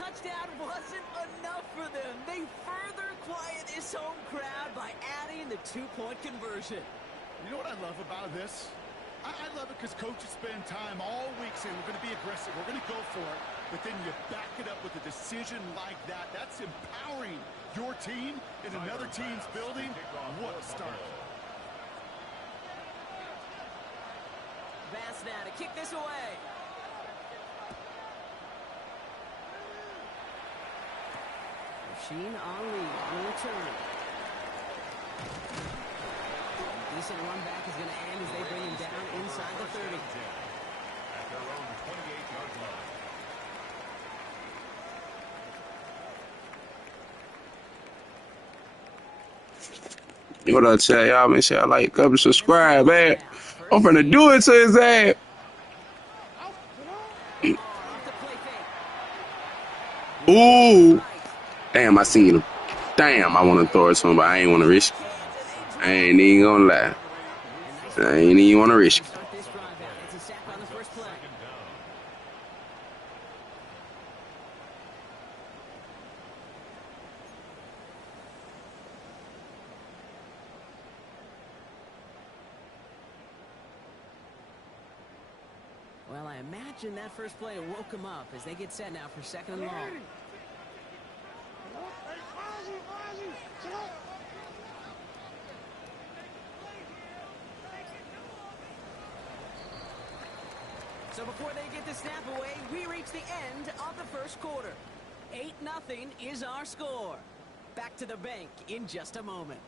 touchdown wasn't enough for them. They further quiet this home crowd by adding the two-point conversion. You know what I love about this? I love it because coaches spend time all week saying we're going to be aggressive, we're going to go for it, but then you back it up with a decision like that. That's empowering your team in another team's building. What a start. Bass now to kick this away. Sheen Ali on the return. Decent run back is going to end as they bring him down inside the 30. At their own 28-yard line. What I tell y'all, make sure y'all like, comment, subscribe, man. I'm finna do it to his ass. Ooh. Damn, I seen him. Damn, I want to throw it to him, but I ain't want to risk it. I ain't even gonna lie. I ain't even want to risk it. Well, I imagine that first play woke him up as they get set now for second and long. So before they get the snap away, we reach the end of the first quarter. 8-0 is our score. Back to the bank in just a moment.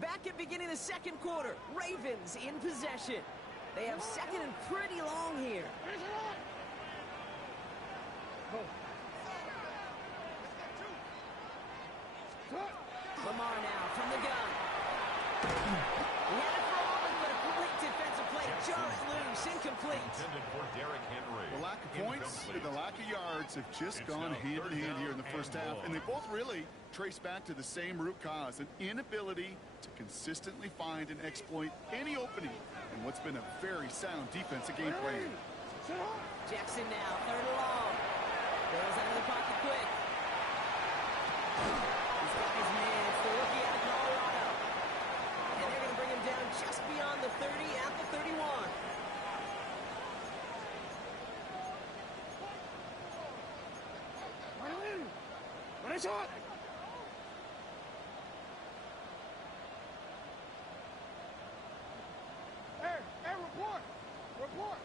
Back at beginning the second quarter, Ravens in possession. They have second and pretty long here. Lamar now from the gun. He had it for all, but a great defensive play. Just loose, incomplete. Intended for Derrick Henry. The lack of points and the lack of yards have just gone hand in hand here in the first half, and they both really trace back to the same root cause, an inability to consistently find and exploit any opening in what's been a very sound defensive game plan. Jackson now, third and long. Goes out of the pocket quick. He's got his man. It's the rookie out of Colorado. And they're going to bring him down just beyond the 30 at the 31. What is it? Hey, report! Report!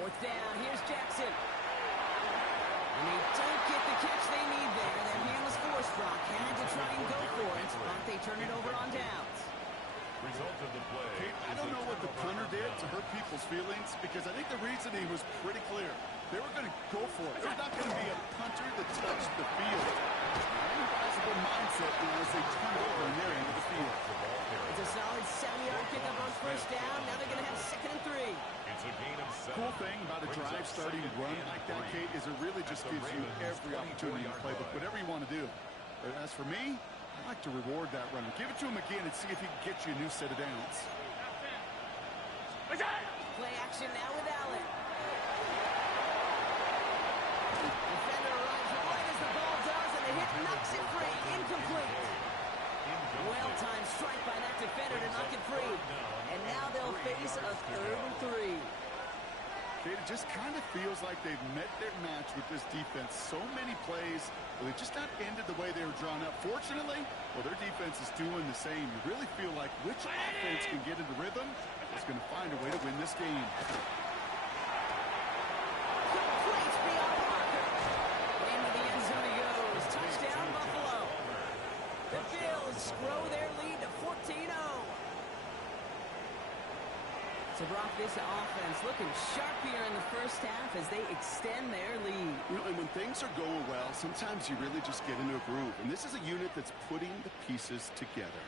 Fourth down, here's Jackson. And they don't get the catch they need there. That man was forced, Brock. Had to try and go for it, but they turn it over on downs. Result of the play. I don't know what the punter did to hurt people's feelings, because I think the reasoning was pretty clear. They were going to go for it. There's not going to be a punter that touched the field. An advisable mindset as they turn over in their end of the field. It's a solid 7-yard pickup on first down. Now they're going to have second and 3. It's a gain of 7. Cool thing about a drive starting run like that, Kate, is it really just gives you every opportunity in the playbook, whatever you want to do. But as for me, I like to reward that runner. Give it to him again and see if he can get you a new set of downs. Play action now with Allen. Defender arrives right as the ball does, and the hit knocks it free. Incomplete. Well-timed strike by that defender to knock it free. And now they'll face a third and 3. It just kind of feels like they've met their match with this defense. So many plays, but they just not ended the way they were drawn up. Fortunately, well, their defense is doing the same. You really feel like which offense can get into rhythm is going to find a way to win this game. Complete beyond Parker. Into the end zone he goes. Touchdown, Buffalo. The Bills grow their lead to 14-0. So, Brock, this offense looking sharp here in the first half as they extend their lead. You know, and when things are going well, sometimes you really just get into a groove. And this is a unit that's putting the pieces together.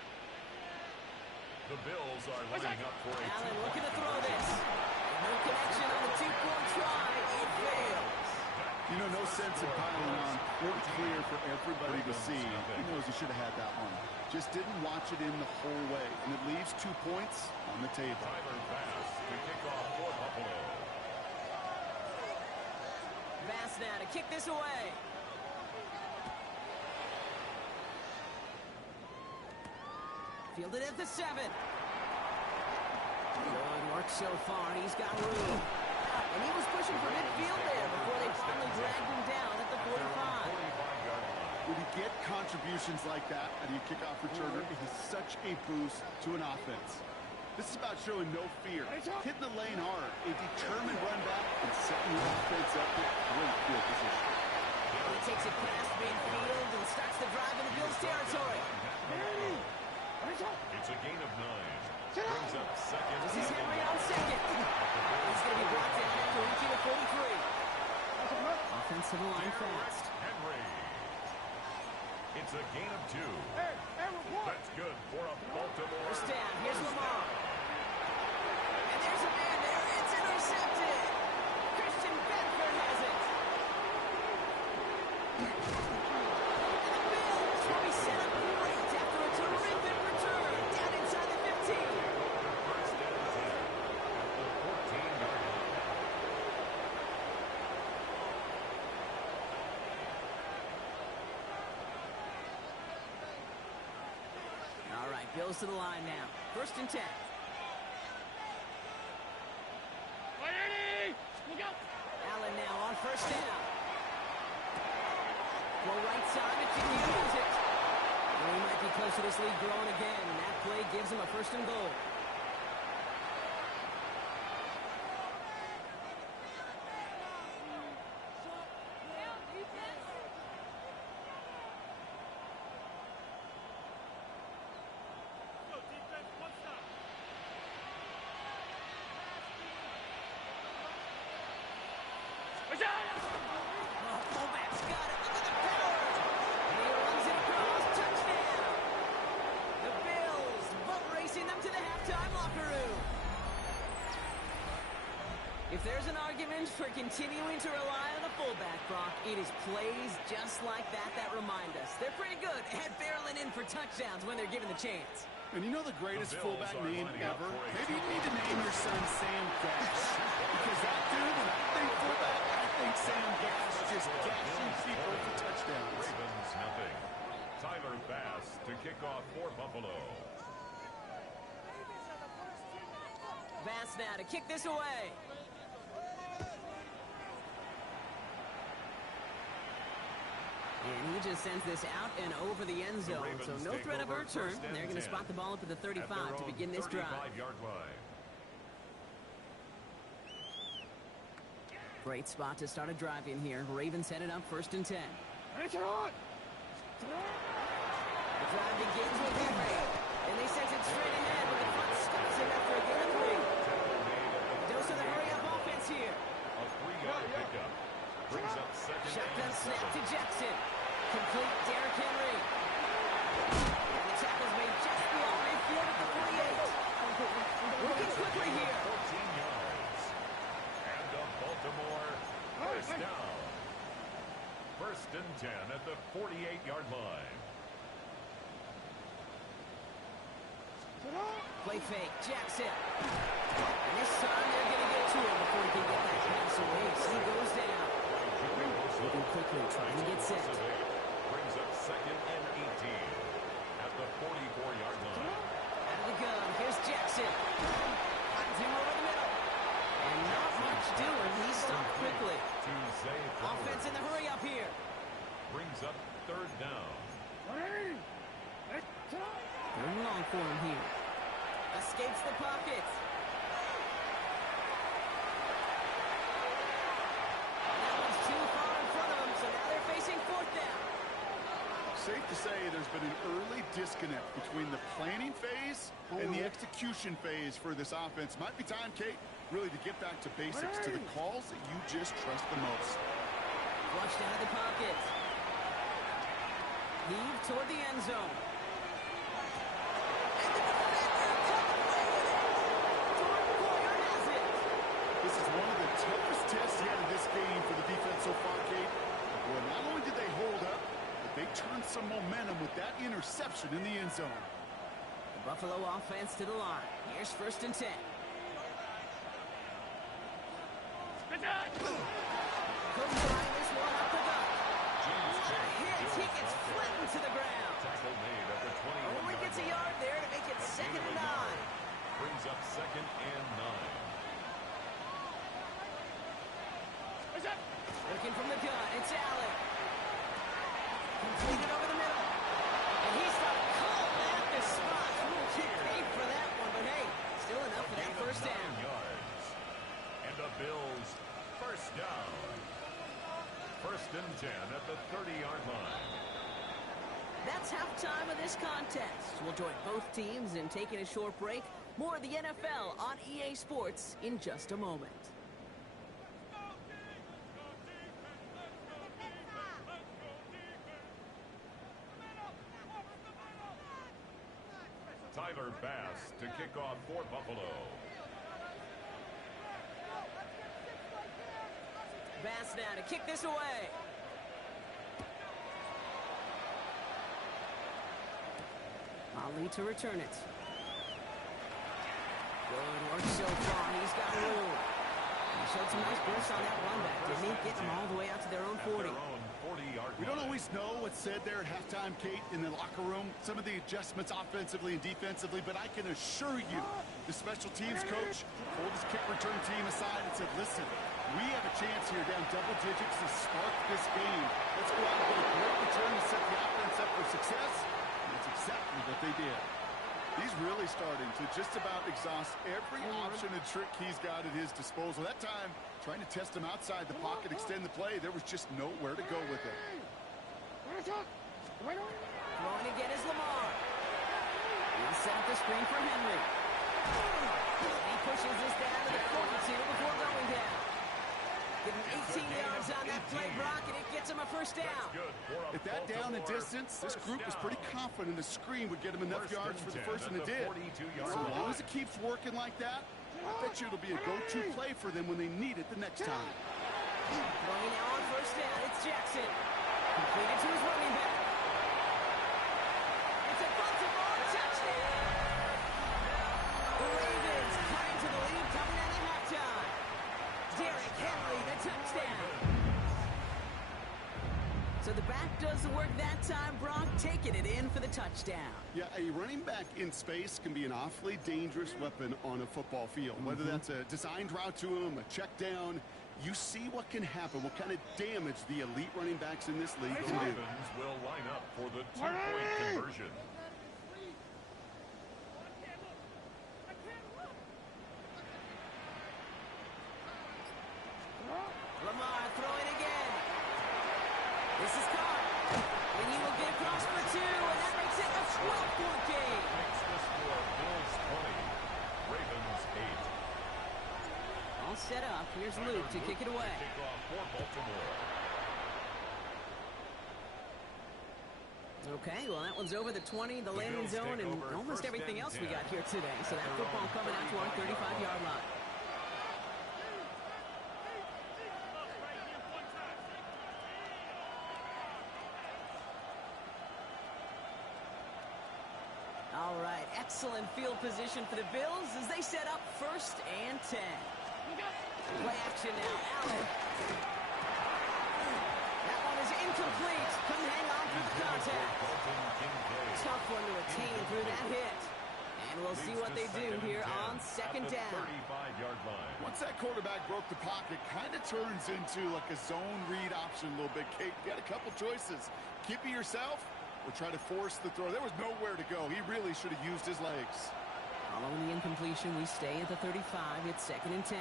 The Bills are lining up for a Allen looking to throw this. No connection on the 2-point try. It fails. You know, no sense in piling on. Court clear for everybody to see. He knows he should have had that one. Just didn't watch it in the whole way. And it leaves 2 points on the table. Tyler Bass to kick off for Buffalo. Bass now to kick this away. Fielded at the 7. Good work so far. He's got room. And he was pushing for midfield there before they finally dragged him down at the 45. When you get contributions like that out of your kickoff returner, it is such a boost to an offense. This is about showing no fear, hitting the lane hard, a determined run back, and setting your offense up with great field position. He takes it past midfield and starts the drive into Bills territory. It's a gain of 9. Brings up second. This is Henry on second. He's going to be brought down after reaching the 43. Offensive line fast. Henry. It's a gain of 2. That's good for a Baltimore. First down. Here's Lamar. And there's a man there. It's intercepted. Christian Bedford has it. And the Bills will be set up great after a terrific return down inside the 15. First and 10 at the 14-yard line. All right, Bills to the line now. First and 10. Allen now on first down. Go right side if you can use it. Well, he might be close to this league growing again. That play gives him a first and goal. Fullback's got it. Look at the power. And he runs it across. Touchdown. The Bills boat racing them to the halftime locker room. If there's an argument for continuing to rely on the fullback, Brock, it is plays just like that that remind us. They're pretty good at barreling in for touchdowns when they're given the chance. And you know the greatest fullback name ever? Maybe you need to name your son Sam Gash. Because that dude, when I think fullback, I think Sam Gash just gashing people for touchdowns. Ravens nothing. Tyler Bass to kick off for Buffalo. Bass now to kick this away. And he just sends this out and over the end zone. So no threat of a return. They're going to spot the ball up at the 35 to begin this drive. 35-yard line. Great spot to start a drive in here. Ravens headed up first and 10. The drive begins with Henry. And they send it straight ahead, but the front stops him after a gain of 3. Dose of the hurry-up offense here. A 3-yard pickup. Brings up second. Shotgun snap to Jackson. Complete Derrick Henry. And the tackle's made just beyond midfield at the 48. Working quickly here. 14 yards. And a Baltimore first down. First and 10 at the 48-yard line. Play fake. Jackson. And this time they're going to get to him before he can get that pass away. So he goes down. Moving quickly, trying to get set. Brings up second and 18 at the 44-yard line. Out of the gun, here's Jackson. Finds him over the middle. And not much doing. He stopped quickly. Offense in the hurry up here. Brings up third down. Third and long for him here. Escapes the pocket. Safe to say there's been an early disconnect between the planning phase and the execution phase for this offense. Might be time, Kate, really to get back to basics, to the calls that you just trust the most. Flushed out of the pocket. Heave toward the end zone. And the defender comes away with it. Jordan Poyer has it. This is one of the toughest tests yet in this game for the defense so far, Kate. Well, not only did they hold up, but they turned some momentum with that interception in the end zone. The Buffalo offense to the line. Here's 1st and 10. Couldn't find this one up the gut. What a hit. He gets flattened to the ground. Tackle made at the 21. Only gets a yard there to make it 2nd and 9. Brings up 2nd and 9. Looking from the gun, it's Allen. Completed over the middle. And he's got a call at the spot. Kick paid for that one, but hey, still enough for that 1st down. Yards. And the Bills, 1st down. 1st and 10 at the 30-yard line. That's halftime of this contest. We'll join both teams in taking a short break. More of the NFL on EA Sports in just a moment. Tyler Bass to kick off for Buffalo. Bass now to kick this away. Ali to return it. Good work so far. He's got room. He showed some nice bursts on that run back, didn't he? Getting them all the way out to their own 40. We don't always know what's said there at halftime, Kate, in the locker room. Some of the adjustments offensively and defensively, but I can assure you the special teams coach pulled his kick return team aside and said, listen, we have a chance here down double digits to spark this game. Let's go out and get a great return to set the offense up for success. And that's exactly what they did. He's really starting to just about exhaust every option and trick he's got at his disposal. That time, trying to test him outside the pocket, extend the play, there was just nowhere to go with it. Throwing again is Lamar. He'll set up the screen for Henry. He pushes this down to the 42 before going down. Give him 18 yards on that play, Brock, and it gets him a 1st down. At that down and distance, this group was pretty confident the screen would get him enough yards for the 1st, and it did. So long as it keeps working like that, I bet you it'll be a go-to play for them when they need it the next time. Throwing now on 1st down, it's Jackson. Completed to his running back. It's a Baltimore touchdown! The Ravens cutting to the lead coming out of halftime. Derrick Henry, the touchdown. So the back does the work that time, Brock, taking it in for the touchdown. Yeah, a running back in space can be an awfully dangerous weapon on a football field. Whether that's a designed route to him, a check down, you see what can happen, what kind of damage the elite running backs in this league can do. Ravens will line up for the 2-point conversion. Lamar throwing again. This is caught. And he will get across for 2, and that makes it a 12-point game. Makes the score Bills 20, Ravens 8. All set up. Here's Luke to kick it away. Kick off for Baltimore. Okay, well, that one's over the 20, the landing zone, and almost everything else we got here today. So that football coming out to our 35-yard line. All right, excellent field position for the Bills as they set up 1st and 10. Play action now, Allen. That one is incomplete. Couldn't hang on through the contact. Tough one to attain through that hit. And we'll see what they do here on 2nd down. 35-yard line. Once that quarterback broke the pocket, kind of turns into like a zone read option a little bit. Kate, you got a couple choices. Keep it yourself or try to force the throw. There was nowhere to go. He really should have used his legs. Following the incompletion, we stay at the 35. It's 2nd and 10.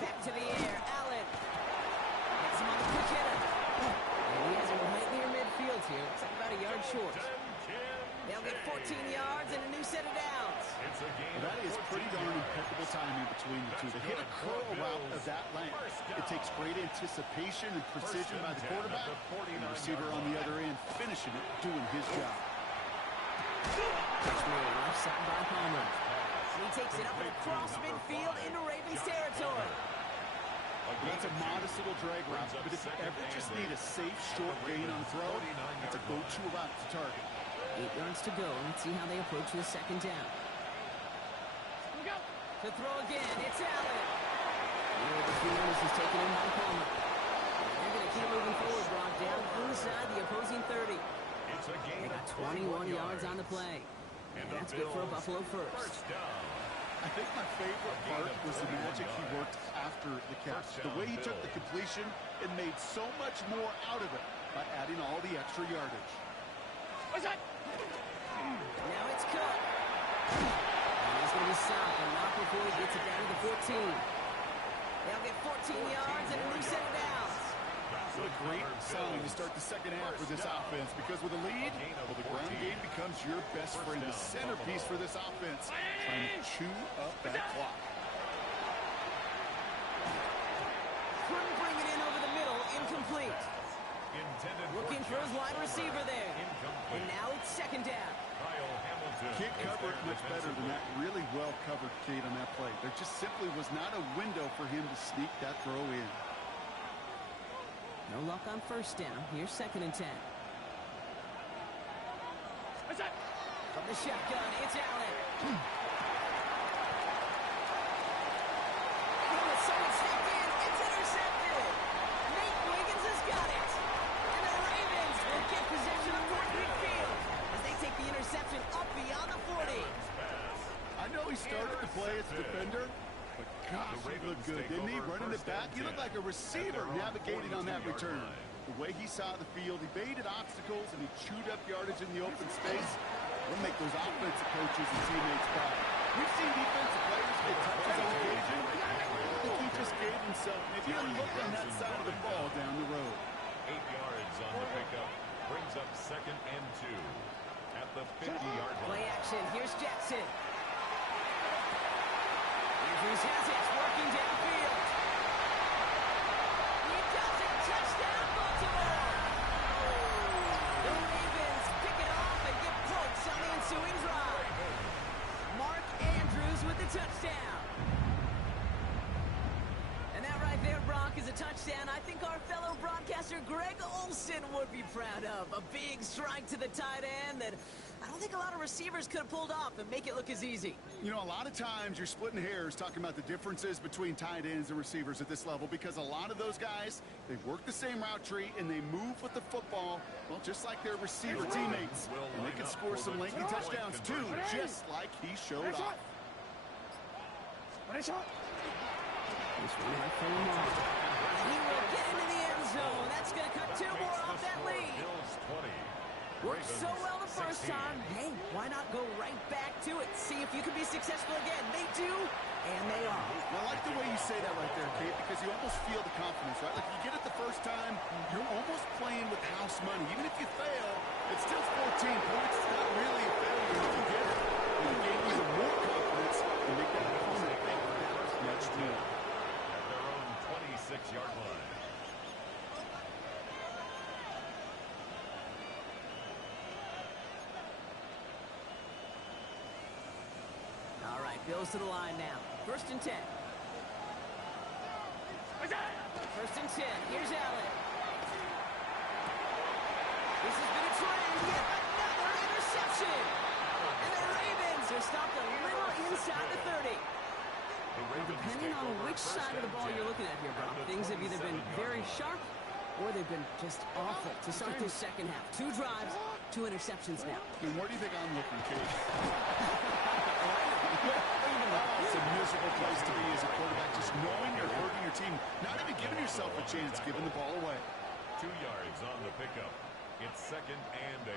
Back to the air, Allen. Gets him on the quick hitter. And he has him right near midfield here. Looks like about a yard short. They'll get 14 yards and a new set of downs. That is pretty darn impeccable timing between the two. To hit a curl route of that length, it takes great anticipation and precision by the quarterback, and the receiver on the other end finishing it, doing his job. Touch move, left side by Palmer. He takes it up and across midfield into Ravens territory. That's a modest little drag route, but if you ever just need a safe, short gain on throw, that's a go-to route to target. 8 yards to go. Let's see how they approach the second down. To throw again, it's Allen. The field is taken in by Palmer. They're going to keep moving forward, Brock, down inside the opposing 30. They got 21 yards on the play. And that's good for a Buffalo first. I think my favorite part was the magic he worked after the catch. The way he took the completion and made so much more out of it by adding all the extra yardage. Now it's cut. And he's going to be stopped, and not before he gets it down to the 14. They'll get 14 yards and a new set of downs. What a great sign to start the second half for this offense, because with a lead, well, the ground game becomes your best friend, the centerpiece for this offense, trying to chew up that clock. Couldn't bring it in over the middle, incomplete. Looking for his wide receiver there. And now it's second down. Can't cover it much better than that. Really well covered, Kate, on that play. There just simply was not a window for him to sneak that throw in. No luck on first down. Here's second and 10. From the shotgun, it's Allen. Someone stepped in. It's intercepted. Nate Wiggins has got it. And the Ravens will get possession of Fort Midfield as they take the interception up beyond the 40. I know he started the play as a defender, but gosh, he looked good, didn't he? Running it back, he looked like a receiver navigating on that return. The way he saw the field, he baited obstacles, and he chewed up yardage in the open space. We'll make those offensive coaches and teammates proud. We've seen defensive players get touches on occasion. I think he just gave himself maybe a look on that side of the ball down the road. 8 yards on the pickup. Brings up second and 2 at the 50-yard line. Play action. Here's Jackson. Andrews has it. Working downfield. He does it. Touchdown, Baltimore. The Ravens pick it off and get points on the ensuing drive. Mark Andrews with the touchdown. And that right there, Brock, is a touchdown I think our fellow broadcaster Greg Olsen would be proud of. A big strike to the tight end that I don't think a lot of receivers could have pulled off and make it look as easy. You know, a lot of times you're splitting hairs talking about the differences between tight ends and receivers at this level, because a lot of those guys, they work the same route tree and they move with the football, well, just like their receiver teammates. And they can score some lengthy touchdowns too, just like he showed off. This one right for Lamar. He will get into the end zone. That's going to cut 2 more off that lead. Worked so well the first time. Hey, why not go right back to it? See if you can be successful again. They do, and they are. Well, I like the way you say that right there, Kate, because you almost feel the confidence, right? Like, if you get it the first time, you're almost playing with house money. Even if you fail, it's still 14 points. It's not really a failure if you get it. And you gain even more confidence and make that opponent think that's much more. At their own 26-yard line. All right, Bills to the line now. First and 10. First and 10. Here's Allen. This has been a trend. Yet another interception. And the Ravens are stopped a little inside the 30. Depending on which side of the ball you're looking at here, Brock, things have either been very sharp or they've been just awful to start this second half. 2 drives, 2 interceptions now. And where do you think I'm looking, Kate? It's a miserable place to be as a quarterback, just knowing you're hurting your team, not even giving yourself a chance, giving the ball away. 2 yards on the pickup. It's second and 8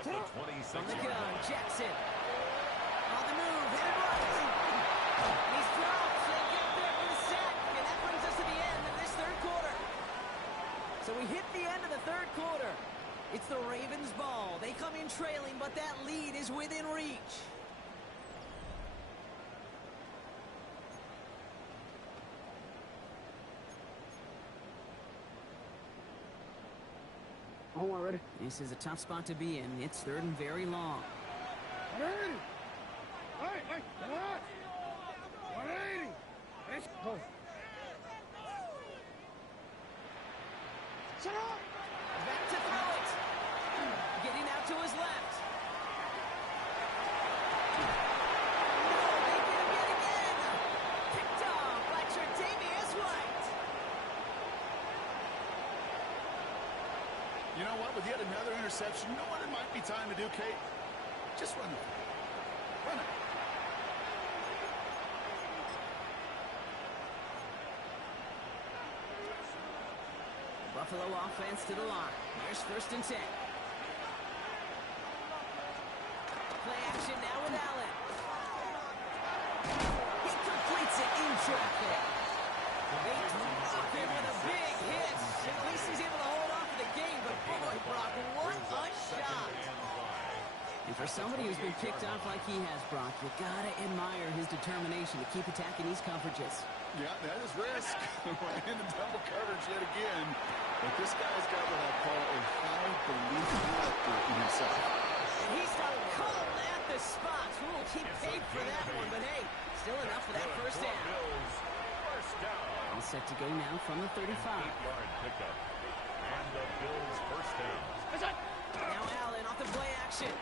at the 26-yard line. Jackson on the move, headed right. He's dropped. He'll get there for the sack, and that brings us to the end of this third quarter. So we hit the end of the third quarter. It's the Ravens' ball. They come in trailing, but that lead is within reach. This is a tough spot to be in. It's third and very long. Back to throw it. Getting out to his left. You know what? With yet another interception, you know what it might be time to do, Kate? Just run it. Run it. Buffalo offense to the line. Here's 1st and 10. Play action now with Allen. He completes it in traffic. They drop him with a big hit. At least he's able to hold on to the game, but boy, Brock, what a shot. And for somebody who's been picked off like he has, Brock, you gotta admire his determination to keep attacking these coverages. Yeah, that is risk. Into double coverage yet again. But this guy's got what I call a high belief factor in himself. And he's calling at the spots. We will keep paid for that one, but hey, still enough for that 1st down. All set to go now from the 35. Pickup. And the Bills' 1st down. Now Allen off the play action.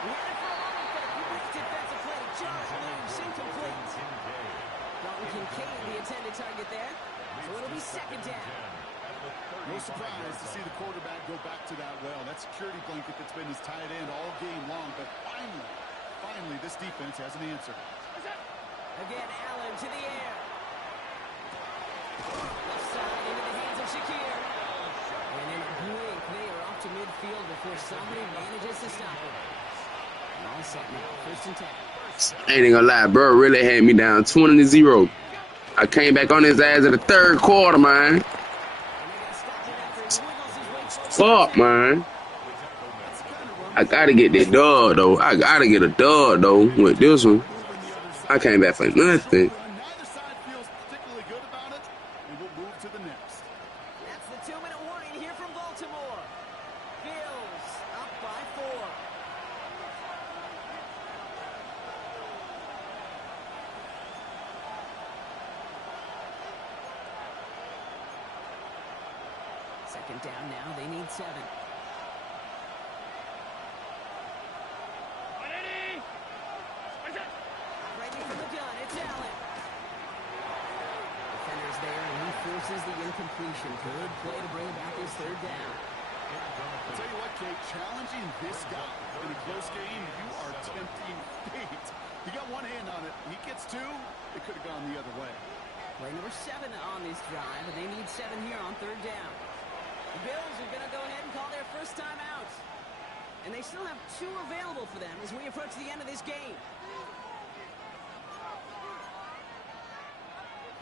We had it for a moment, but a great defensive play. Just loose, incomplete. Dalton Kincaid, the intended target there. So it'll be 2nd down. No surprise to see the quarterback go back to that well. That security blanket that's been his tight end all game long. But finally, this defense has an answer. Again, Allen to the air. Left side into the hands of Shakir. And in a blink, they are off to midfield before somebody manages to stop it. And all set now, 1st and 10. I ain't gonna lie, bro really had me down 20-0. I came back on his ass in the 3rd quarter, man. Fuck, man. I gotta get that dub, though. I gotta get a dub, though, with this one. I came back for nothing. Neither side feels particularly good about it, and we'll move to the next. That's the 2-minute warning here from Baltimore. Bills up by 4. Second down now, they need 7. Ready from the gun, it's Allen. Defender's there, and he forces the incompletion. Good play to bring back his 3rd down. I'll tell you what, Kate, challenging this guy in a close game, you are tempting fate. He got one hand on it. He gets 2, it could have gone the other way. Play number 7 on this drive, and they need 7 here on 3rd down. The Bills are going to go ahead and call their 1st time out. And they still have 2 available for them as we approach the end of this game.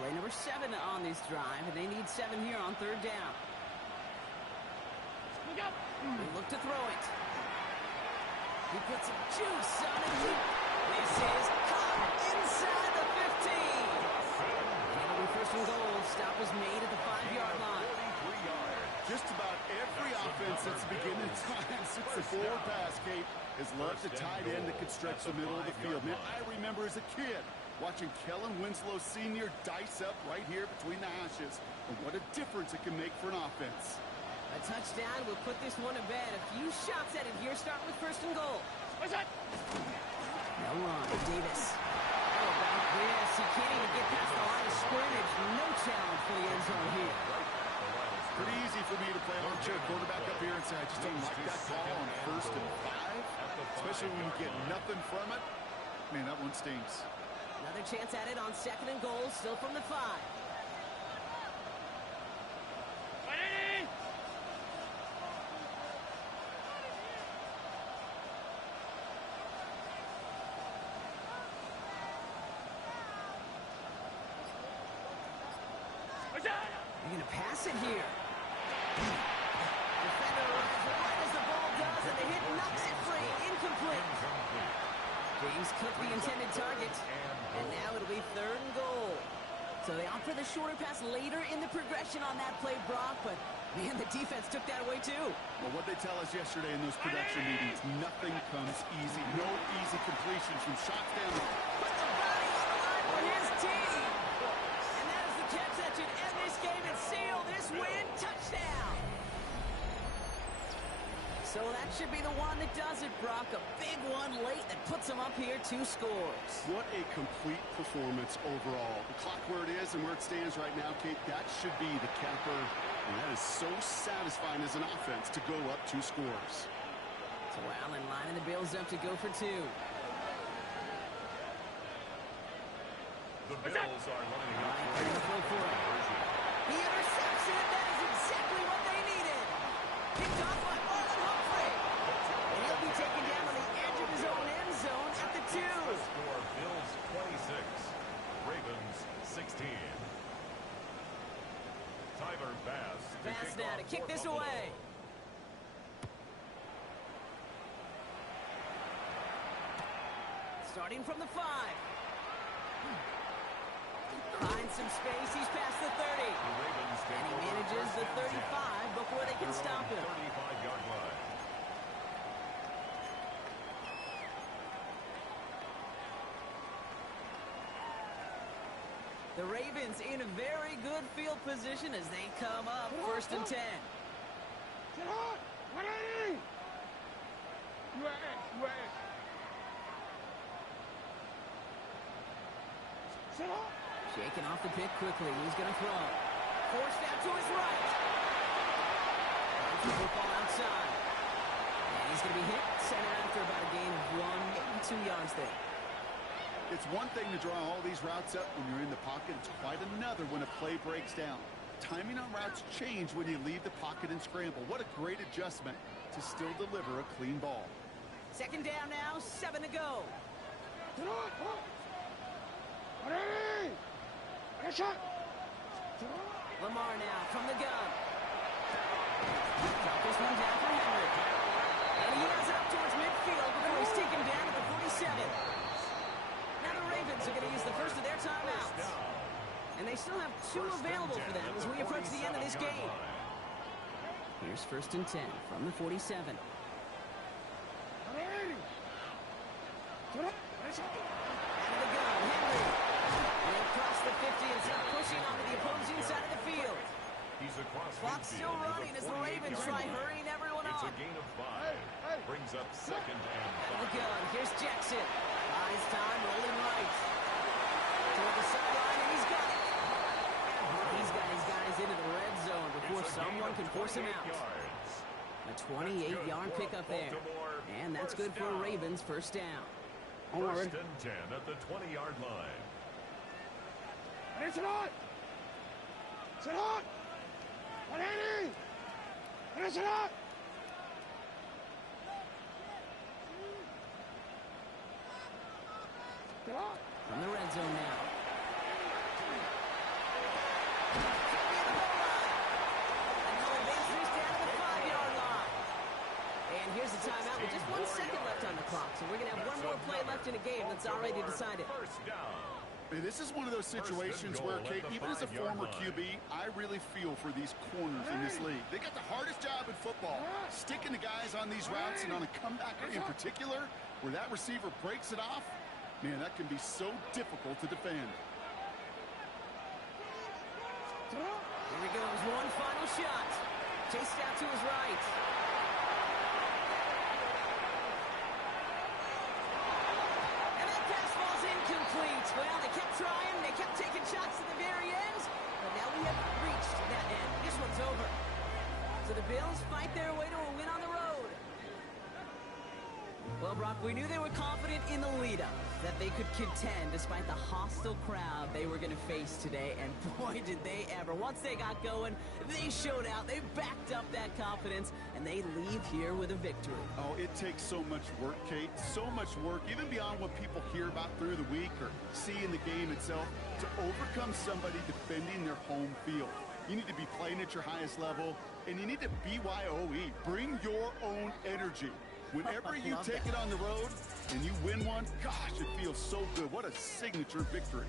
Play number 7 on this drive, and they need 7 here on 3rd down. They look to throw it. He puts some juice on it. This is caught inside the 15. And it'll be 1st and goal. Stop was made at the 5-yard line. Just about every offense since the beginning of time, since the forward pass, Kate, has loved the tight end that could stretch the middle of the field. Man, I remember as a kid watching Kellen Winslow Sr. dice up right here between the hashes. And what a difference it can make for an offense. A touchdown will put this one to bed. A few shots at it here, starting with 1st and goal. No run, Davis. How about this? He can't even get past the line of scrimmage. No challenge for the end zone here. Pretty easy for me to play armchair quarterback up here and say I just don't like that call on 1st and 5, especially when you get nothing from it. Man, that one stings. Another chance at it on 2nd and goal, still from the 5. They're going to pass it here. Defender arrives right as the ball does, and the hit knocks it free. Incomplete. James Cook, the intended target. And now it'll be 3rd and goal. So they opt for the shorter pass later in the progression on that play, Brock. But, man, the defense took that away, too. Well, what they tell us yesterday in those production meetings, nothing comes easy. No easy completions from shots down. Puts the body on the line for his team. And that is the catch that should end this game and seal this win. Touchdown. So that should be the one that does it, Brock. A big one late that puts them up here 2 scores. What a complete performance overall. The clock where it is and where it stands right now, Kate, that should be the capper. And that is so satisfying as an offense to go up 2 scores. So Allen lining the Bills up to go for 2. The Bills are lining up for it. He intercepts it. That is exactly what they needed. Picked off by Marlon Humphrey. And he'll be taken down on the edge of his own end zone at the 2. Score Bills 26, Ravens 16. Tyler Bass Now to kick this away. Starting from the 5. Finds some space. He's past the 30. And he manages the 35 before they can stop him. 35-yard line. The Ravens in a very good field position as they come up 1st and 10. Shaking off the pick quickly. He's going to throw. Forced out to his right. Football outside. And he's going to be hit. Sent out after about a gain of 1, maybe 2 yards there. It's one thing to draw all these routes up when you're in the pocket. It's quite another when a play breaks down. Timing on routes change when you leave the pocket and scramble. What a great adjustment to still deliver a clean ball. 2nd down now, 7 to go. Lamar now from the gun. Drop this one down for Henry. And he has it up towards midfield before he's taken down at the 47. Now the Ravens are going to use the first of their timeouts. And they still have 2 available for them as we approach the end of this game. Here's 1st and 10 from the 47. Out of the gun, Henry. And across the 50 and start pushing onto the opposing side of the field. He's across Clock still running as the Ravens try hurrying everyone It's on. a gain of 5. Brings up 2nd and 5. Out of the gun, here's Jackson. Buys time, rolling right. Toward the sideline, and he's got it. He's got his guys into the red zone before someone can force him out. A 28-yard pickup there. And that's good for a Ravens 1st down. 1st and 10 at the 20-yard line. From the red zone now. And here's the timeout with just 1 second left on the clock. So we're going to have one more play left in a game that's already decided. First down. Hey, this is one of those situations where, Kate, even as a former QB, I really feel for these corners in this league. They got the hardest job in football. Sticking the guys on these routes and on a comebacker in particular, where that receiver breaks it off, man, that can be so difficult to defend. Here he goes, one final shot. Chased out to his right. And that pass falls incomplete. Well, they kept trying, they kept taking shots to the very end, but now we have reached that end. This one's over. So the Bills fight their way to a win on the road. Well, Brock, we knew they were confident in the lead-up, that they could contend despite the hostile crowd they were going to face today, and boy, did they ever. Once they got going, they showed out, they backed up that confidence, and they leave here with a victory. Oh, it takes so much work, Kate, so much work, even beyond what people hear about through the week or see in the game itself, to overcome somebody defending their home field. You need to be playing at your highest level, and you need to BYOE, bring your own energy. Whenever you take it on the road and you win one, gosh, it feels so good. What a signature victory.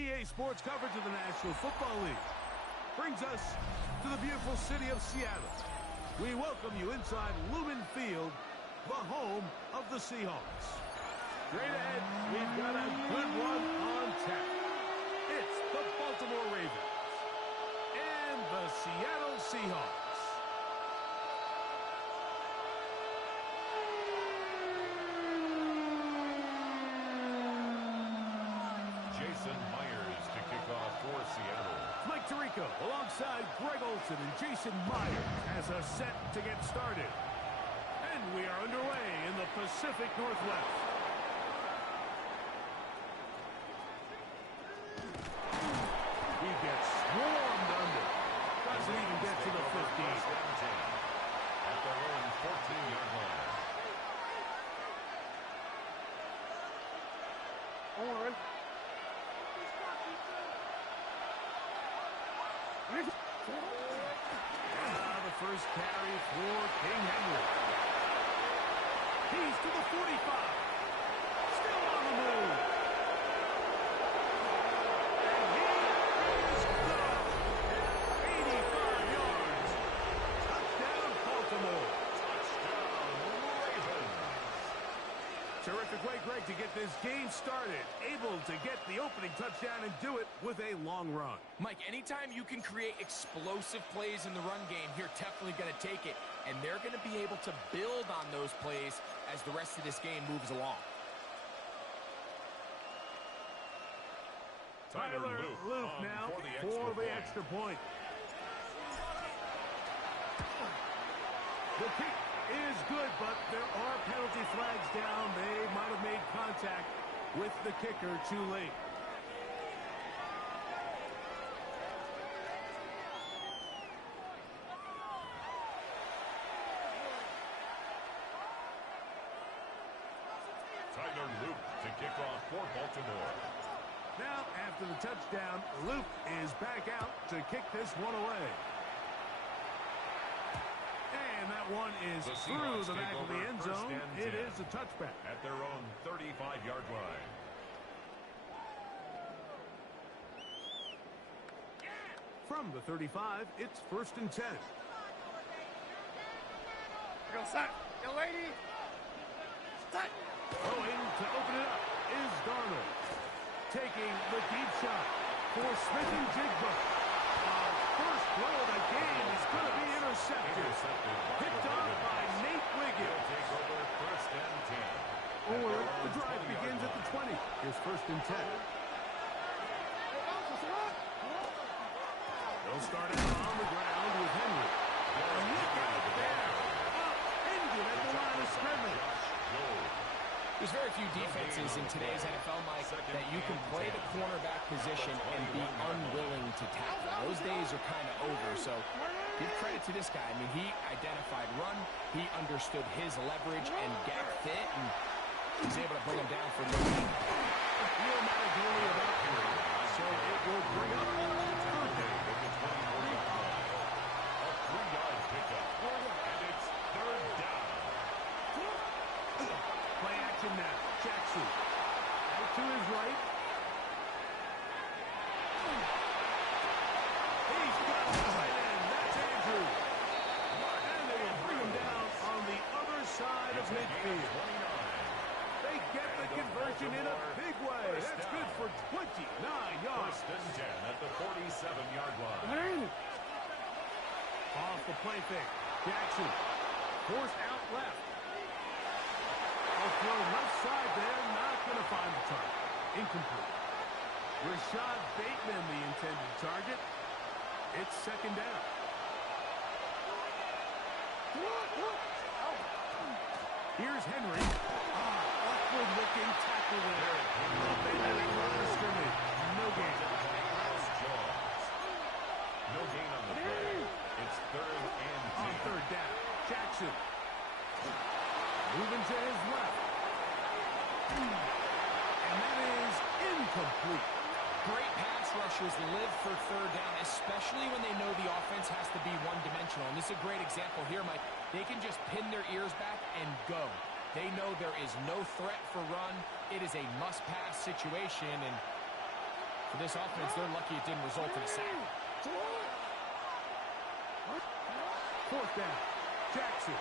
EA Sports coverage of the National Football League brings us to the beautiful city of Seattle. We welcome you inside Lumen Field, the home of the Seahawks. Straight ahead, we've got a good one on tap. It's the Baltimore Ravens and the Seattle Seahawks. Mike Tirico alongside Greg Olsen and Jason Myers as a set to get started. And we are underway in the Pacific Northwest. He gets swarmed under. Doesn't even get to the 15. At their own 14-yard line. The first carry for King Henry. He's to the 45. Still on the move. And he is gone. 85 yards. Touchdown, Baltimore. Touchdown, Ravens. Terrific way, Greg, to get this game started. Able to get the opening touchdown and do it with a long run. Mike, anytime you can create explosive plays in the run game, you're definitely going to take it. And they're going to be able to build on those plays as the rest of this game moves along. Tyler Luke now for the extra point. The kick is good, but there are penalty flags down. They might have made contact with the kicker too late. Tyler Luke to kick off for Baltimore. Now, after the touchdown, Luke is back out to kick this one away. And that one is through the back of the end zone. It is a touchback. At their own 35-yard line. From the 35, it's 1st and 10. Go, son. Yo, lady. Son. Going to open it up is Darnold. Taking the deep shot for Smith and Jigba. First throw of the game is going to be intercepted. Picked off by Nate Wiggins. Take over 1st and 10. Or the drive begins at the 20. Here's 1st and 10. They'll start out on the ground with Henry. Look out there. Ended at the line of scrimmage. There's very few defenses in today's NFL, Mike, that you can play the cornerback position and be unwilling to tackle. Those days are kind of over, so give credit to this guy. I mean, he identified run, he understood his leverage and gap fit, and he's able to bring him down for no gain. Field man is only about 3, so it will bring up third down. A 3-yard pickup, and it's 3rd down. Play action now. Jackson. Out to his right. He's got the tight end. That's Andrew. And they will bring him down on the other side of midfield. They get the conversion in a big way. That's good for 29 yards. 1st and 10 at the 47-yard line. Off the play fake. Jackson. Forced out left. Throw left side there, not going to find the target. Incomplete. Rashad Bateman, the intended target. It's 2nd down. Here's Henry. Awkward-looking tackle there. Up into the line of scrimmage. No gain. No gain on the play. It's 3rd and 10. On 3rd down. Jackson. Moving to his left. And that is incomplete. Great pass rushers live for 3rd down, especially when they know the offense has to be one-dimensional. And this is a great example here, Mike. They can just pin their ears back and go. They know there is no threat for run. It is a must-pass situation, and For this offense, they're lucky it didn't result in a sack. Fourth down. Jackson.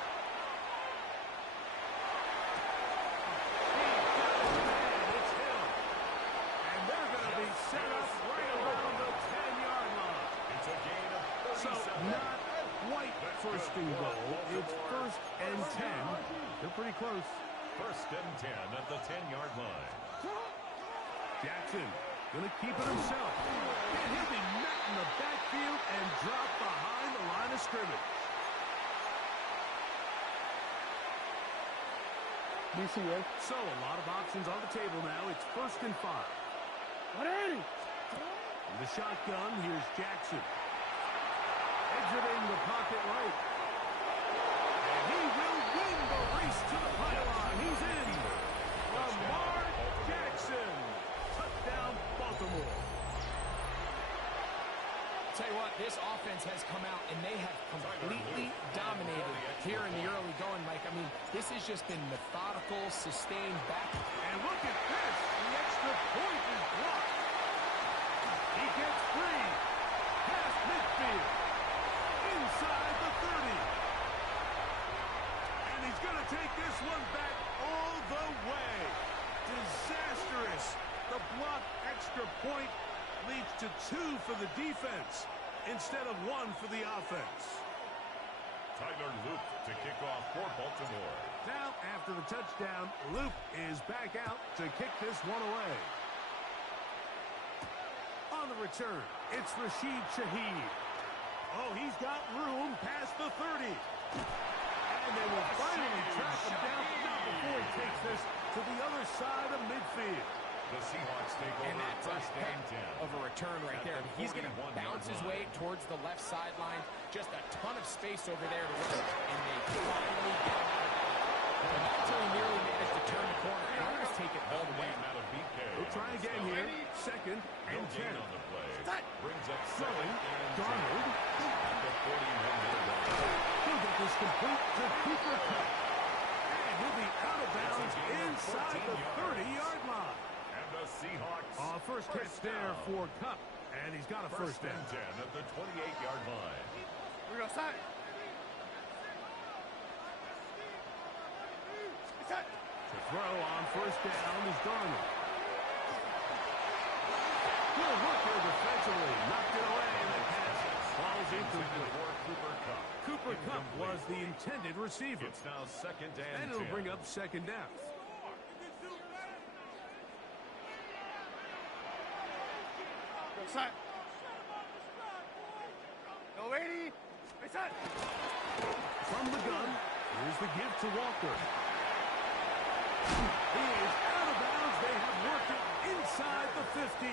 It's him. And they're going to be set up right around the 10-yard line. It's a gain of 37. So not quite first and goal. It's first and 10. They're pretty close. First and 10 at the 10-yard line. Jackson going to keep it himself. And he'll be met in the backfield and dropped behind the line of scrimmage. So a lot of options on the table now. It's first and 5. In the shotgun, here's Jackson. Exiting the pocket right. And he will win the race to the pylon. He's in. Lamar Jackson. Touchdown, Baltimore. Tell you what, this offense has come out, and they have completely dominated here in the early going, Mike. I mean, this has just been methodical, sustained back. And look at this. The extra point is blocked. He gets free. Past midfield. Inside the 30. And he's going to take this one back all the way. Disastrous. The blocked extra point leads to 2 for the defense instead of 1 for the offense. Tyler Luke to kick off for Baltimore. Now, after the touchdown, Luke is back out to kick this one away. On the return, it's Rashid Shaheed. Oh, he's got room past the 30. And they will finally track him down, not before he takes this to the other side of midfield. The Seahawks take over. And that's first a and 10. of a return right there. He's going to bounce his way towards the left sideline. Just a ton of space over there to run. And they finally get him out of that. And not until he nearly managed to turn the corner and almost take it all the way. We'll try again here. Second and 10. On the play. Brings up Throwing. Darnold. At the 41-yard line. He'll get this complete to Cooper Kupp. And he'll be out of bounds inside the 30-yard line. The Seahawks. First catch there for Kupp, and he's got a first down. 10 at the 28-yard line. We're going to start. To throw on first down is Darnold. He'll work here defensively. Knocked it away, and the pass falls incomplete. Cooper Kupp was the intended receiver. It's now second and 10. And it'll bring up second down. Set. Go ready. Set. From the gun, here's the give to Walker. He is out of bounds. They have worked it inside the 15.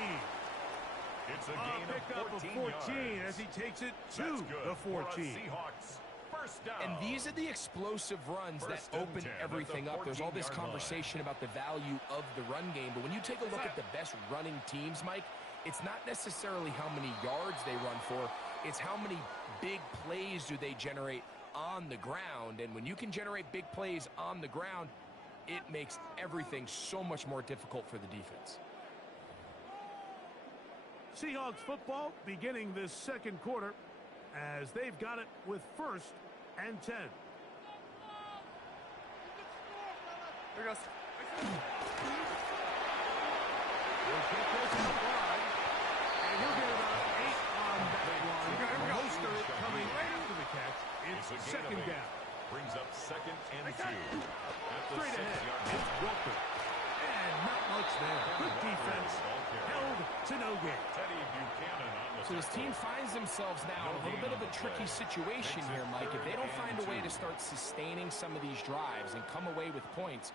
It's a gain of 14 as he takes it to the 14. Seahawks. First down. And these are the explosive runs that open everything up. There's all this conversation about the value of the run game, but when you take a look at the best running teams, Mike, it's not necessarily how many yards they run for. It's how many big plays do they generate on the ground. And when you can generate big plays on the ground, it makes everything so much more difficult for the defense. Seahawks football beginning this second quarter as they've got it with first and 10. Here goes. And he'll get about 8 on that one. Most of it coming after the catch. It's second down. Brings up second and 2. Straight ahead, it's Walker. And not much there. Good defense. Held to no gain. Teddy Buchanan on the So this team finds themselves now in a little bit of a tricky situation here, Mike. If they don't find a way to start sustaining some of these drives and come away with points,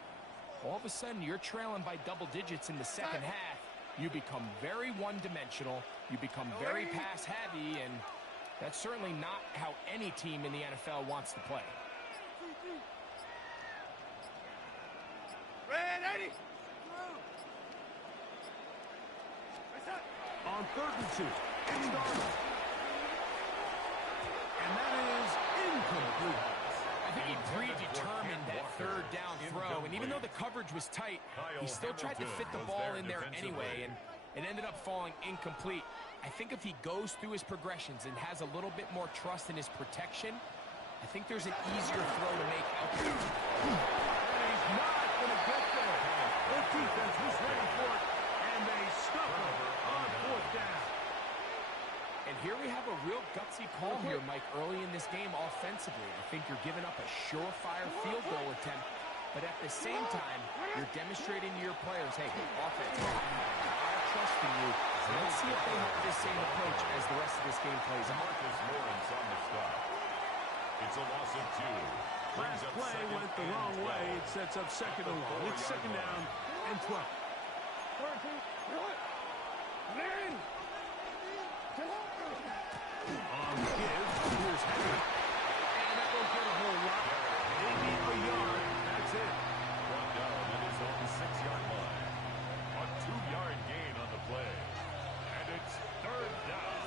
all of a sudden you're trailing by double digits in the second half. You become very one-dimensional. You become very pass-heavy, and that's certainly not how any team in the NFL wants to play. Ready. On 3rd and 2, it's Darnold. And that is incomplete. I think he predetermined that third down throw, and even though the coverage was tight, he still tried to fit the ball in there anyway, and It ended up falling incomplete. I think if he goes through his progressions and has a little bit more trust in his protection, I think there's an easier throw to make out there. And he's not going to get there. The defense was ready for it, and they stuck him on 4th down. And here we have a real gutsy call here, Mike, early in this game offensively. I think you're giving up a surefire field goal attempt, but at the same time, you're demonstrating to your players, hey, offense, I have a lot of trust in you. So let's see if they have this same approach as the rest of this game plays out. Marcus Lawrence on the stop. It's a loss of 2. Last play went the wrong way. It sets up 2nd and long. It's 2nd down and 12. On the give, here's Henry. And that won't get a whole lot. Maybe a yard. That's it. Brought down at his own 6-yard line. A 2-yard gain on the play. And it's 3rd down.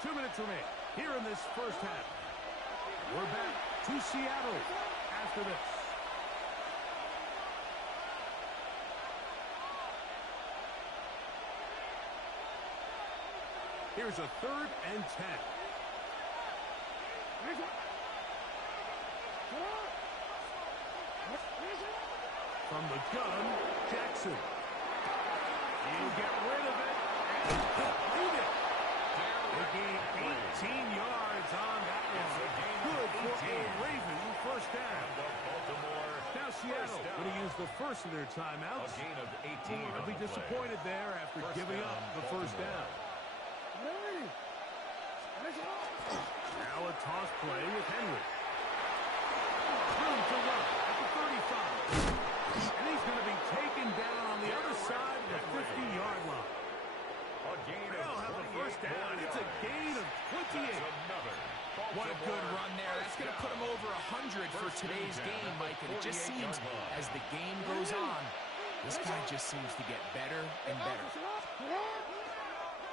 2 minutes remain here in this first half. We're back to Seattle after this. Here's a 3rd and 10. From the gun, Jackson. He'll get rid of it and complete it. They gained 18 yards on that one. Good for a Raven 1st down. Now Seattle going to use the first of their timeouts. A gain of 18. They'll be disappointed there after giving up the 1st down. Now a toss play with Henry. Room to run at the 35. And he's going to be taken down on the other side of the 50-yard line. They'll have the 1st down. It's a gain of 28. What a good run there. That's going to put him over 100 for today's game, Mike. And it just seems as the game goes on, this guy just seems to get better and better.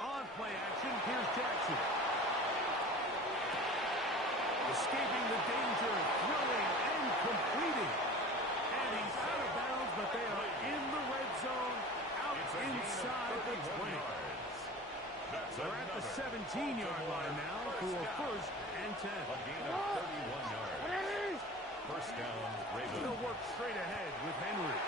On play action, here's Jackson. Escaping the danger, throwing and completing. And he's out of bounds, but they are in the red zone, out inside the 20. They're at the 17-yard line now for a 1st and 10. A gain of 31 yards. 1st down, Ravens. They'll work straight ahead with Henry.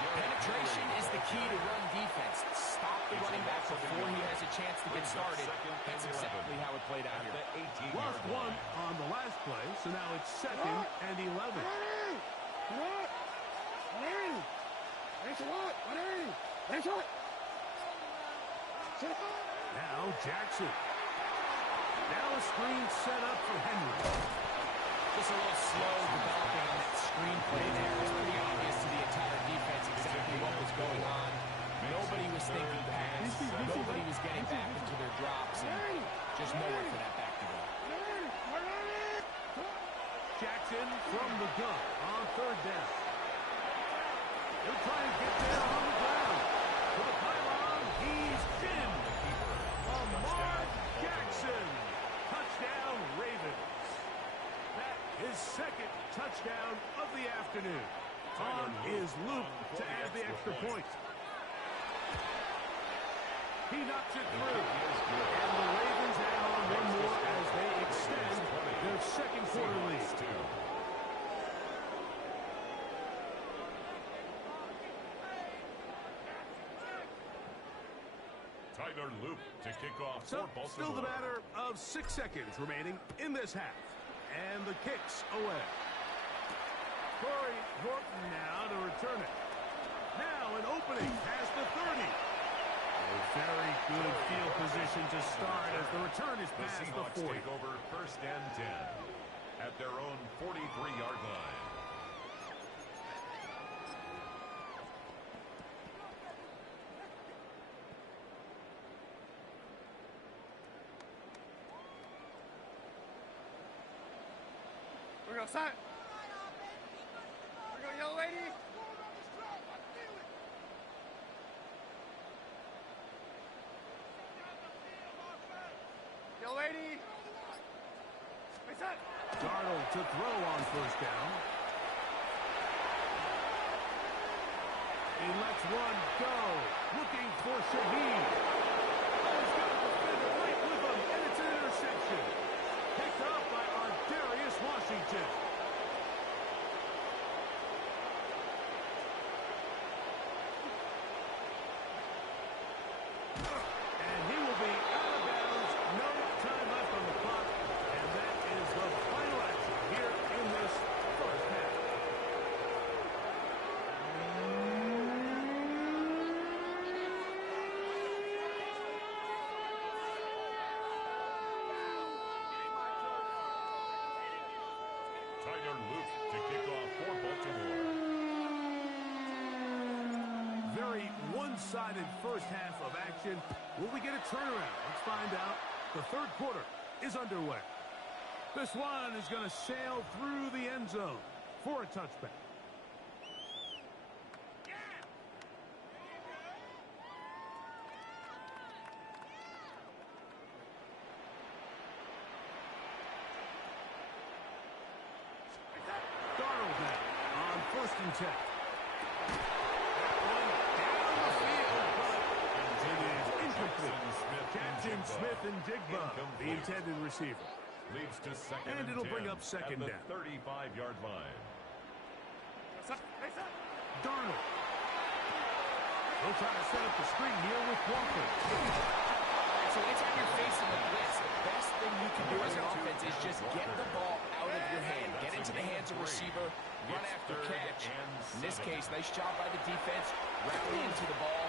Penetration is the key to run defense. Stop the running back before he has a chance to get started. That's exactly how it played out here. Lost 1 on the last play, so now it's 2nd and 11. Now Jackson. Now a screen set up for Henry. Just a little slow developing on that screen play there. It's pretty obvious to the entire defense exactly what was going on. Nobody was thinking pass. Nobody was getting back into their drops. And just nowhere for that back to go. Jackson from the gun on 3rd down. They're trying to get there on the ground. To the pylon, he's in. Lamar Jackson. Touchdown, Ravens. That is 2nd touchdown of the afternoon. On is Luke to add the extra point. He knocks it through. And the Ravens add on 1 more as they extend their 2nd quarter lead. Tyler Loop to kick off for Baltimore. Still the matter of 6 seconds remaining in this half. And the kick's away. Corey Horton now to return it. Now an opening past the 30. A very good field position to start as the return is past the 40. Take over 1st and 10 at their own 43-yard line. We're going to start. We're going to yell, lady. Yo, lady. Darnold to throw on 1st down. He lets one go. Looking for Shaheed. He's got the defender right with him, and it's an interception. Picked up by our Darius Washington. And he will be out of bounds. No time left on the clock. And that is the final action here in this first half. Tyler Luke to kick off for Baltimore. Very one-sided first half of action. Will we get a turnaround? Let's find out. The third quarter is underway. This one is going to sail through the end zone for a touchback. Darnold now on 1st and 10. Captain Smith and Jigba, the intended receiver. Leads to second And it'll bring 10 up second at down. the 35-yard line. Darnold. They'll try to set up the screen here with Walker. So anytime you're facing a blitz, the best thing you can do as an offense is just get the ball out of your hand. Get into the hands of receiver, run after catch. In this case, nice job by the defense. Rally into the ball.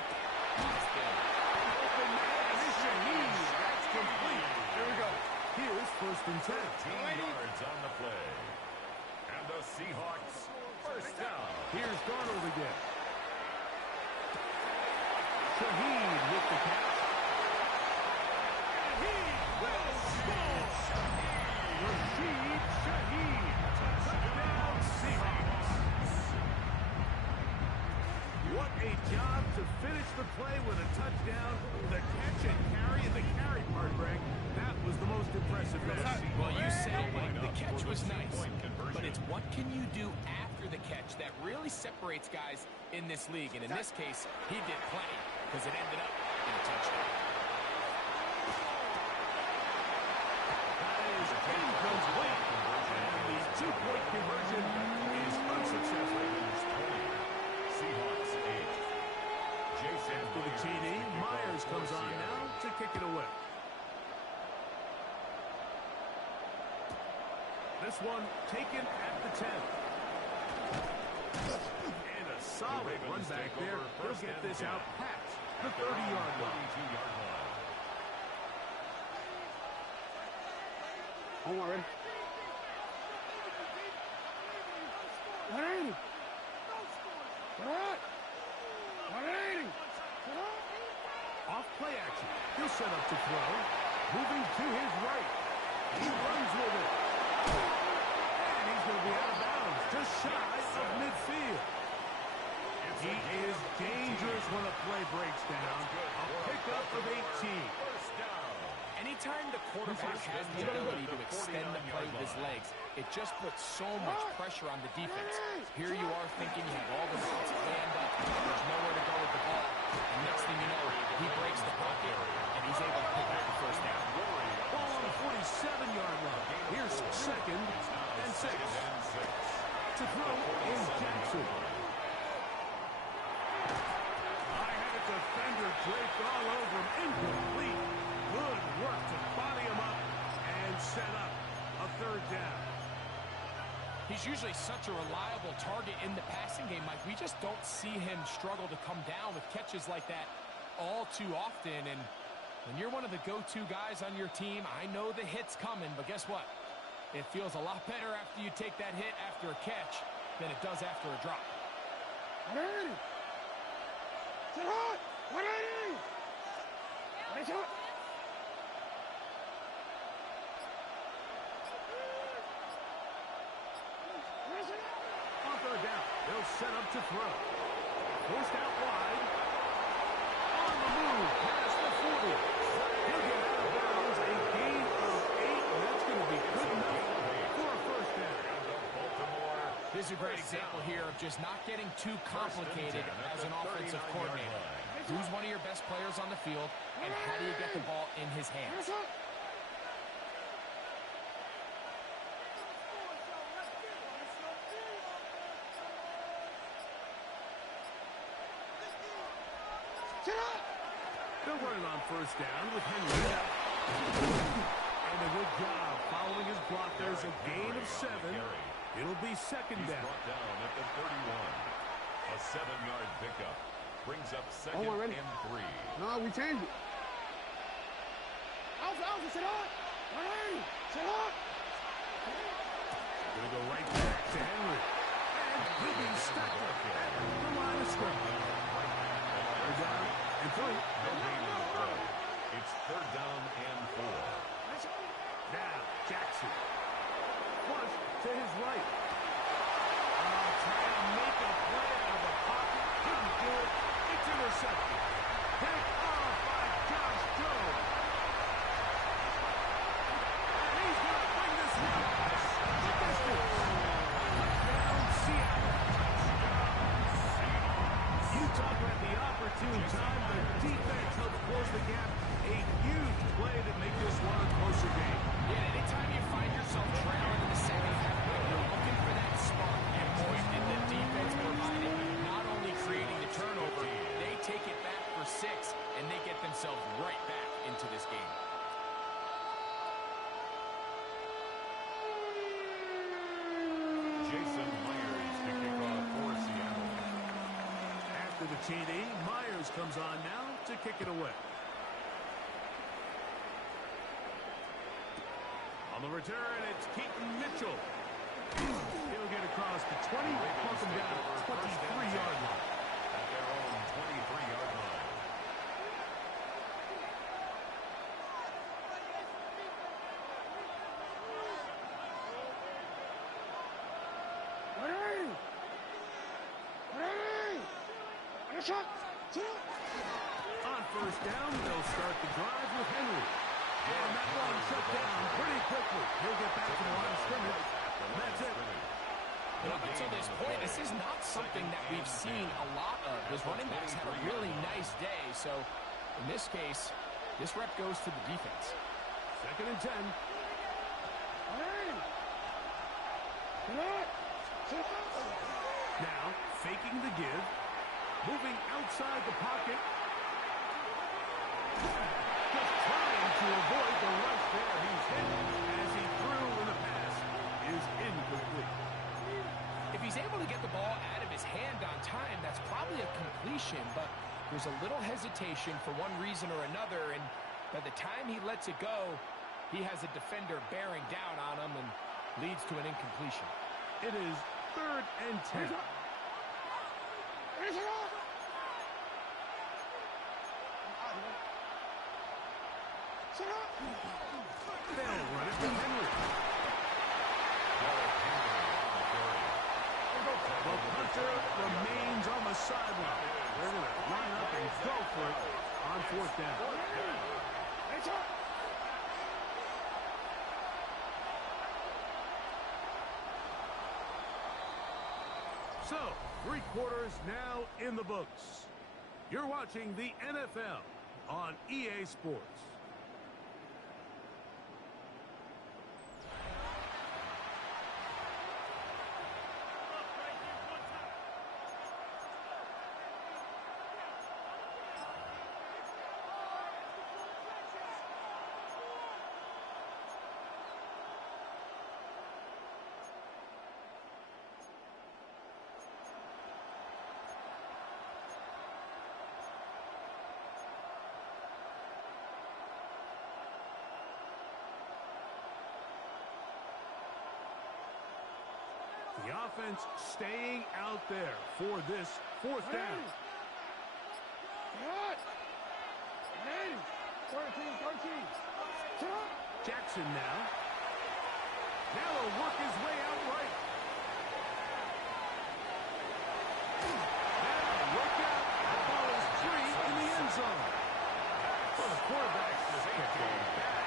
Open man, Shaheed. That's complete. There we go. Here's 1st and 10. 10 yards on the play. And the Seahawks first down. Here's Darnold again. Shaheed with the catch. And he will score. Rashid Shaheed. Touchdown Seahawks. What a job to finish the play with a touchdown. The catch and carry, and the carry part, Greg, that was the most impressive. Well, you said it, Mike. The catch was nice, but it's what can you do after the catch that really separates guys in this league. And in this case, he did plenty because it ended up in a touchdown. That is incomplete. And the two-point conversion is unsuccessful. Seahawks 8. Jason After the TD, Myers comes on now to kick it away. This one taken at the 10. And a solid run back there. He'll get this out past the 30-yard line. I'm already. 180. What? 180. Off play action. He'll set up to throw. Moving to his right. He runs with it. And he's going to be out of bounds. Just shy of midfield. He is dangerous when a play breaks down. A pickup of 18. Anytime the quarterback has the ability to extend the play with his legs, it just puts so much pressure on the defense. Here you are thinking you have all the routes planned up. There's nowhere to go with the ball. And next thing you know, he breaks the pocket, and he's able to pick up the first down. Ball on the 47-yard line. Here's 2nd and 6. To throw is Jackson. I had a defender draped all over him. Incomplete. Good work to body him up and set up a 3rd down. He's usually such a reliable target in the passing game, Mike. We just don't see him struggle to come down with catches like that all too often. And when you're one of the go-to guys on your team, I know the hit's coming, but guess what? It feels a lot better after you take that hit after a catch than it does after a drop. 180. Sit hot. 180. Nice hot. On 3rd down, they'll set up to throw. Forced out wide. On the move, past the 40. He'll get out of bounds, a gain of 8, and that's going to be good enough for a 1st down. Baltimore This is a great example here of just not getting too complicated as an offensive coordinator. Who's one of your best players on the field, and how do you get the ball in his hands? They'll run it on first down with Henry. And a good job following his block. There's a gain of 7. It'll be second down. Brought down at the 31. A 7-yard pickup brings up second and 3. No, we changed it. Alpha, sit up. Sit up. Gonna go right back to Henry. And he'll be stuck at the line of scrimmage. Third down and 3. No gain on the play. It's third down and 4. Now, Jackson. Flush to his right. Trying to make a play out of the pocket. Couldn't do it. It's intercepted. Picked off by Josh Jones. And he's going to bring this one the distance. Down Seattle. Utah at the opportune time. The defense helped close the gap. A huge play to make this one a closer game. Yeah, anytime you find yourself trailing in the second half, you're looking for that spark, and boy, did the defense provide it. Not only creating the turnover, they take it back for 6, and they get themselves right back into this game. Jason Myers to kick off for Seattle. After the TD, Myers comes on now to kick it away. On the return, it's Keaton Mitchell. He'll get across the 20, push him down at the 23-yard line. At their own 23-yard line. On first down, they'll start the drive with Henry. And that one shut down pretty quickly. He'll get back to the line of scrimmage. And that's it. But up until this point, this is not something that we've seen a lot of. Those running backs had a really nice day. So in this case, this rep goes to the defense. Second and 10. Now, faking the give. Moving outside the pocket. Just trying to avoid the rush there. He's hit as he threw when the pass is incomplete. If he's able to get the ball out of his hand on time, that's probably a completion, but there's a little hesitation for one reason or another, and by the time he lets it go, he has a defender bearing down on him and leads to an incompletion. It is third and 10. They'll run it to Henry. The punter remains on the sideline. They're going to line up and go for it on fourth down. So, 3 quarters now in the books. You're watching the NFL on EA Sports. The offense staying out there for this fourth down. Jackson now. Now he'll work his way out right. Now worked out. The ball is free in the end zone. So the quarterback just kept going back.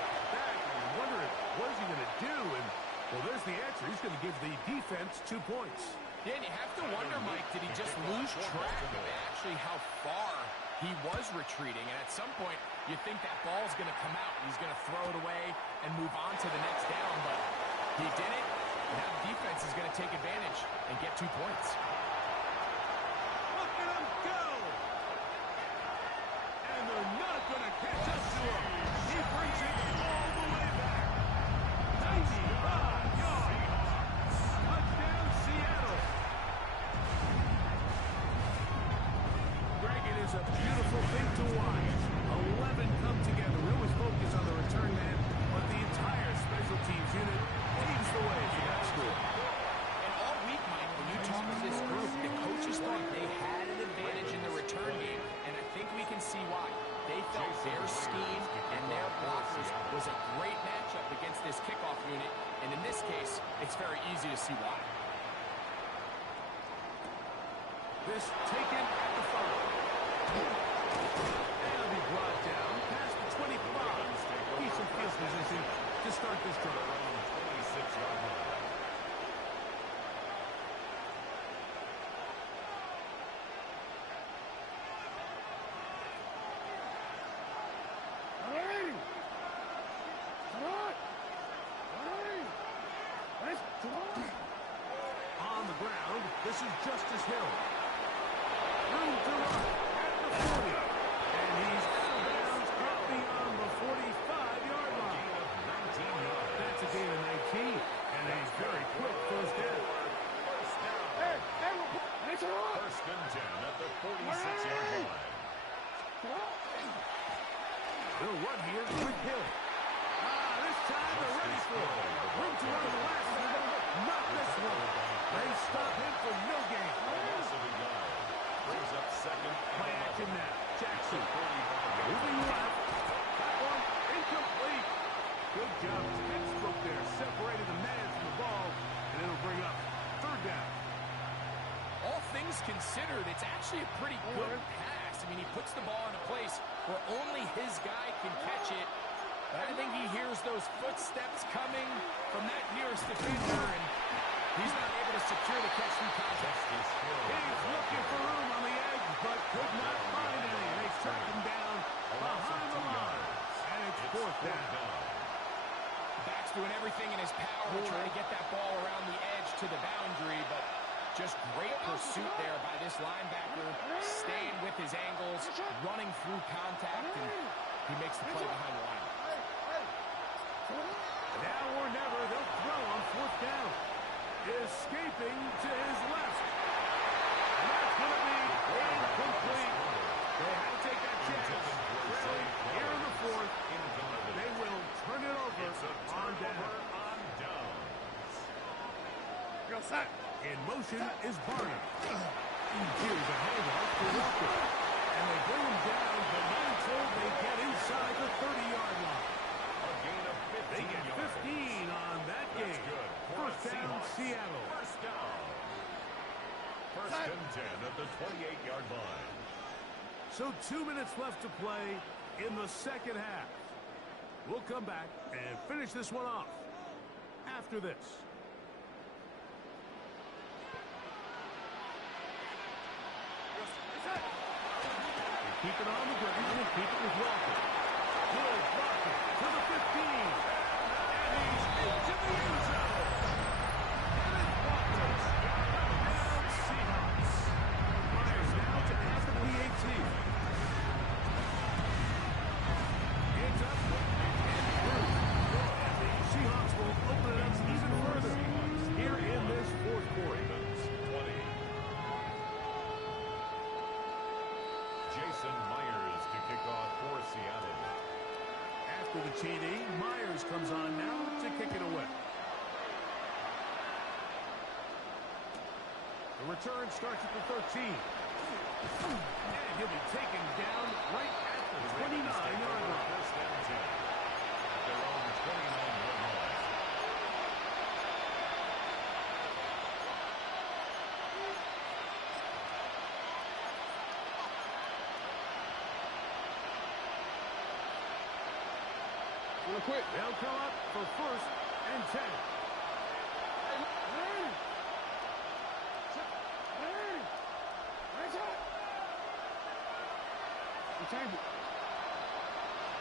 And wondering what is he going to do? And well, there's the answer. He's going to give the defense 2 points. Yeah, and you have to wonder, Mike, did he just lose track of actually how far he was retreating? And at some point, you think that ball's going to come out. He's going to throw it away and move on to the next down, but he didn't. Now the defense is going to take advantage and get 2 points. Look at him go! And they're not going to catch up to him. He brings it all the way back. 95 yards. Touchdown, Seattle. Greg, it is a beautiful thing to watch. 11 come together. We always focus on the return man, but the entire special teams unit paves the way for that score. And all week, Mike, when you talk to this group, the coaches thought they had an advantage in the return game, and I think we can see why. They felt their scheme and their blockers was a great matchup against this kickoff unit, and in this case, it's very easy to see why. This taken at the 5. That'll be brought down past the 25. Decent field position to start this drive. 26-yard line. On the ground, this is Justice Hill. Room to run at the 40. And he's out of bounds up beyond the 45-yard line. That's a gain of 19. And a very quick first down. First and 10 at the 46-yard line. They'll run here with Hill. This time they're ready for it. Room to run the last one. Not this one. They stop him for no gain. Brings up second. Play action now. Jackson. Moving left. That one incomplete. Good job. Textbook there. Separated the man from the ball. And it'll bring up third down. All things considered, it's actually a pretty good pass. I mean, he puts the ball in a place where only his guy can catch it. But I think he hears those footsteps coming from that nearest defender, and he's not able to secure the catch through contact. He's looking for room on the edge, but could not find any. They track him down behind the line. And it's fourth down. Back's doing everything in his power to try to get that ball around the edge to the boundary, but just great pursuit there by this linebacker, staying with his angles, running through contact, and he makes the play behind the line. Now or never, they'll throw on fourth down. Escaping to his left. And that's going to be incomplete. They had to take that chance. Really, here in the fourth, they will turn it over on down. In motion is Barner. Here's a handoff to Walker. And they bring him down, but not until they get inside the 30-yard line. They get 15 on that game. First down, Seattle. First down. First and 10 at the 28-yard line. So 2 minutes left to play in the second half. We'll come back and finish this one off after this. Keep it on the ground and keep it with Walker. Good blocking to the 15. And he's into the end zone. And it's Walker. Touchdown, Seahawks. Myers now to after the 18. It's up and through. And the Seahawks will open it up even further here in this fourth quarter. Jason Myers to kick off for Seattle. After the TD, Myers comes on now to kick it away. The return starts at the 13. And he'll be taken down right at the 29-yard line. First and 10 at their own 29-yard line. They'll come up for first and 10. We change it.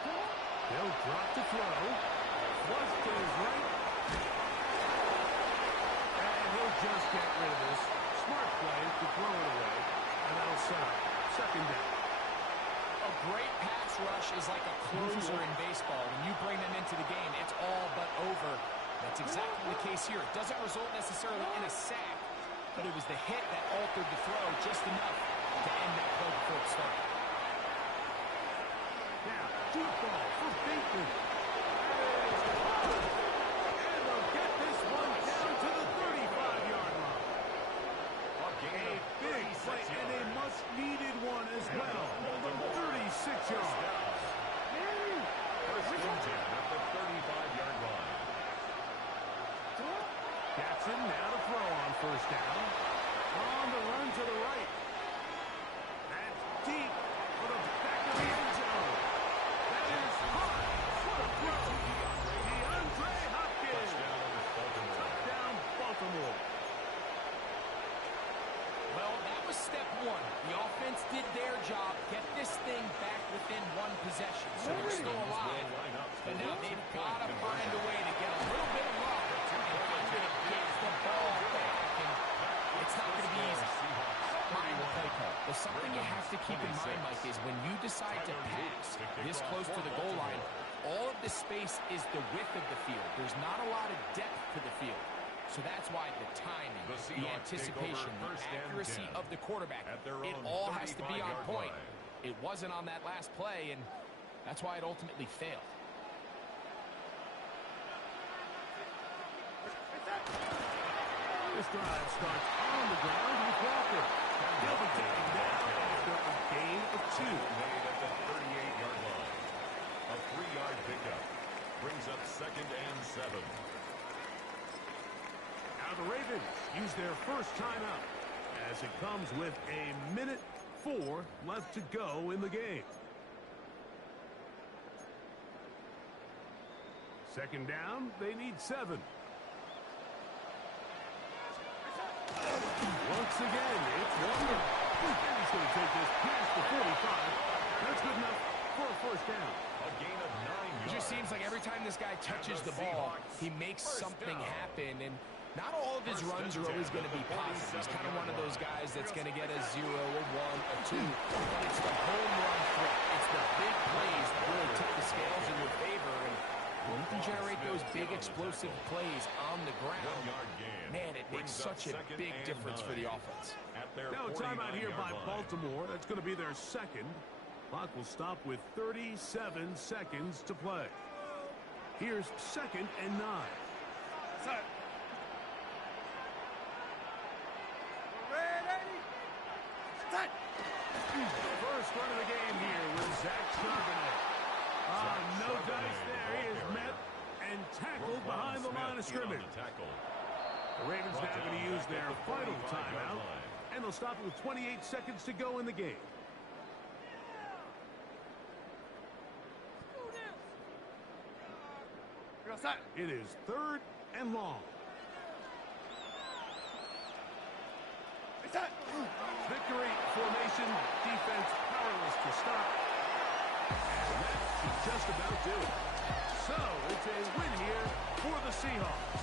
They'll drop to throw. Flush to his right. And he'll just get rid of this. Smart play to throw it away. And that'll set up second down. A great pass rush is like a closer in baseball. When you bring them into the game, it's all but over. That's exactly the case here. It doesn't result necessarily in a sack, but it was the hit that altered the throw just enough to end that play before it started. Now, deep ball for Bateman. And they'll get this one down to the 35-yard line. A big play and a much-needed one as well. 36 yards. First and 10 at the 35-yard line. Jackson now to throw on first down. On the run to the right. And deep for the back of the end zone. That is high. What a throw. DeAndre Hopkins. Touchdown, Baltimore. Well, that was step one. The offense did their job, get this thing back within one possession. So they're still alive. But now they've got to find a way to get a little bit of luck and find a way to get the ball back. And it's not going to be easy. Mind the play call. But something you have to keep in mind, Mike, is when you decide to pass this close to the goal line, all of the space is the width of the field. There's not a lot of depth to the field. So that's why the timing, the anticipation, the accuracy of the quarterback, it all has to be on point. It wasn't on that last play, and that's why it ultimately failed. This drive starts on the ground with Walker. He'll be taken down after a gain of 2. Made at the 38-yard line. A 3-yard pickup brings up second and 7. Now the Ravens use their first timeout as it comes with a minute 4 left to go in the game. Second down, they need 7. Once again, it's Walker. And he's going to take this past the 45. That's good enough for a first down. A gain of 9 yards. It just seems like every time this guy touches the ball, he makes something happen. And not all of his runs are always going to be positive. He's kind of one of those guys that's going to get a 0, a 1, a 2. But it's the home run threat. It's the big plays that really tip the scales in your favor. And when you can generate those big explosive plays on the ground, man, it makes such a big difference for the offense. Now a timeout here by Baltimore. That's going to be their second. Clock will stop with 37 seconds to play. Here's second and 9. First run of the game here with Zach Charbonnet. No dice there. He is met and tackled behind the line of scrimmage. The Ravens now going to use their final timeout, and they'll stop it with 28 seconds to go in the game. It is third and long. Victory formation, defense powerless to stop. And that should just about do it. So it's a win here for the Seahawks.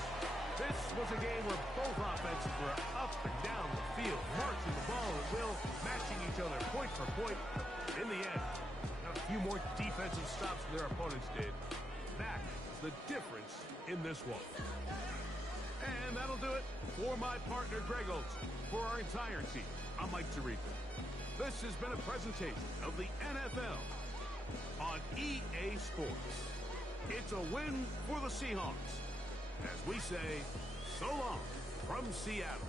This was a game where both offenses were up and down the field, marching the ball at will, matching each other point for point. In the end, a few more defensive stops than their opponents did. That's the difference in this one. And that'll do it for my partner, Greg Olson. For our entire team, I'm Mike Tirico. This has been a presentation of the NFL on EA Sports. It's a win for the Seahawks. As we say, so long from Seattle.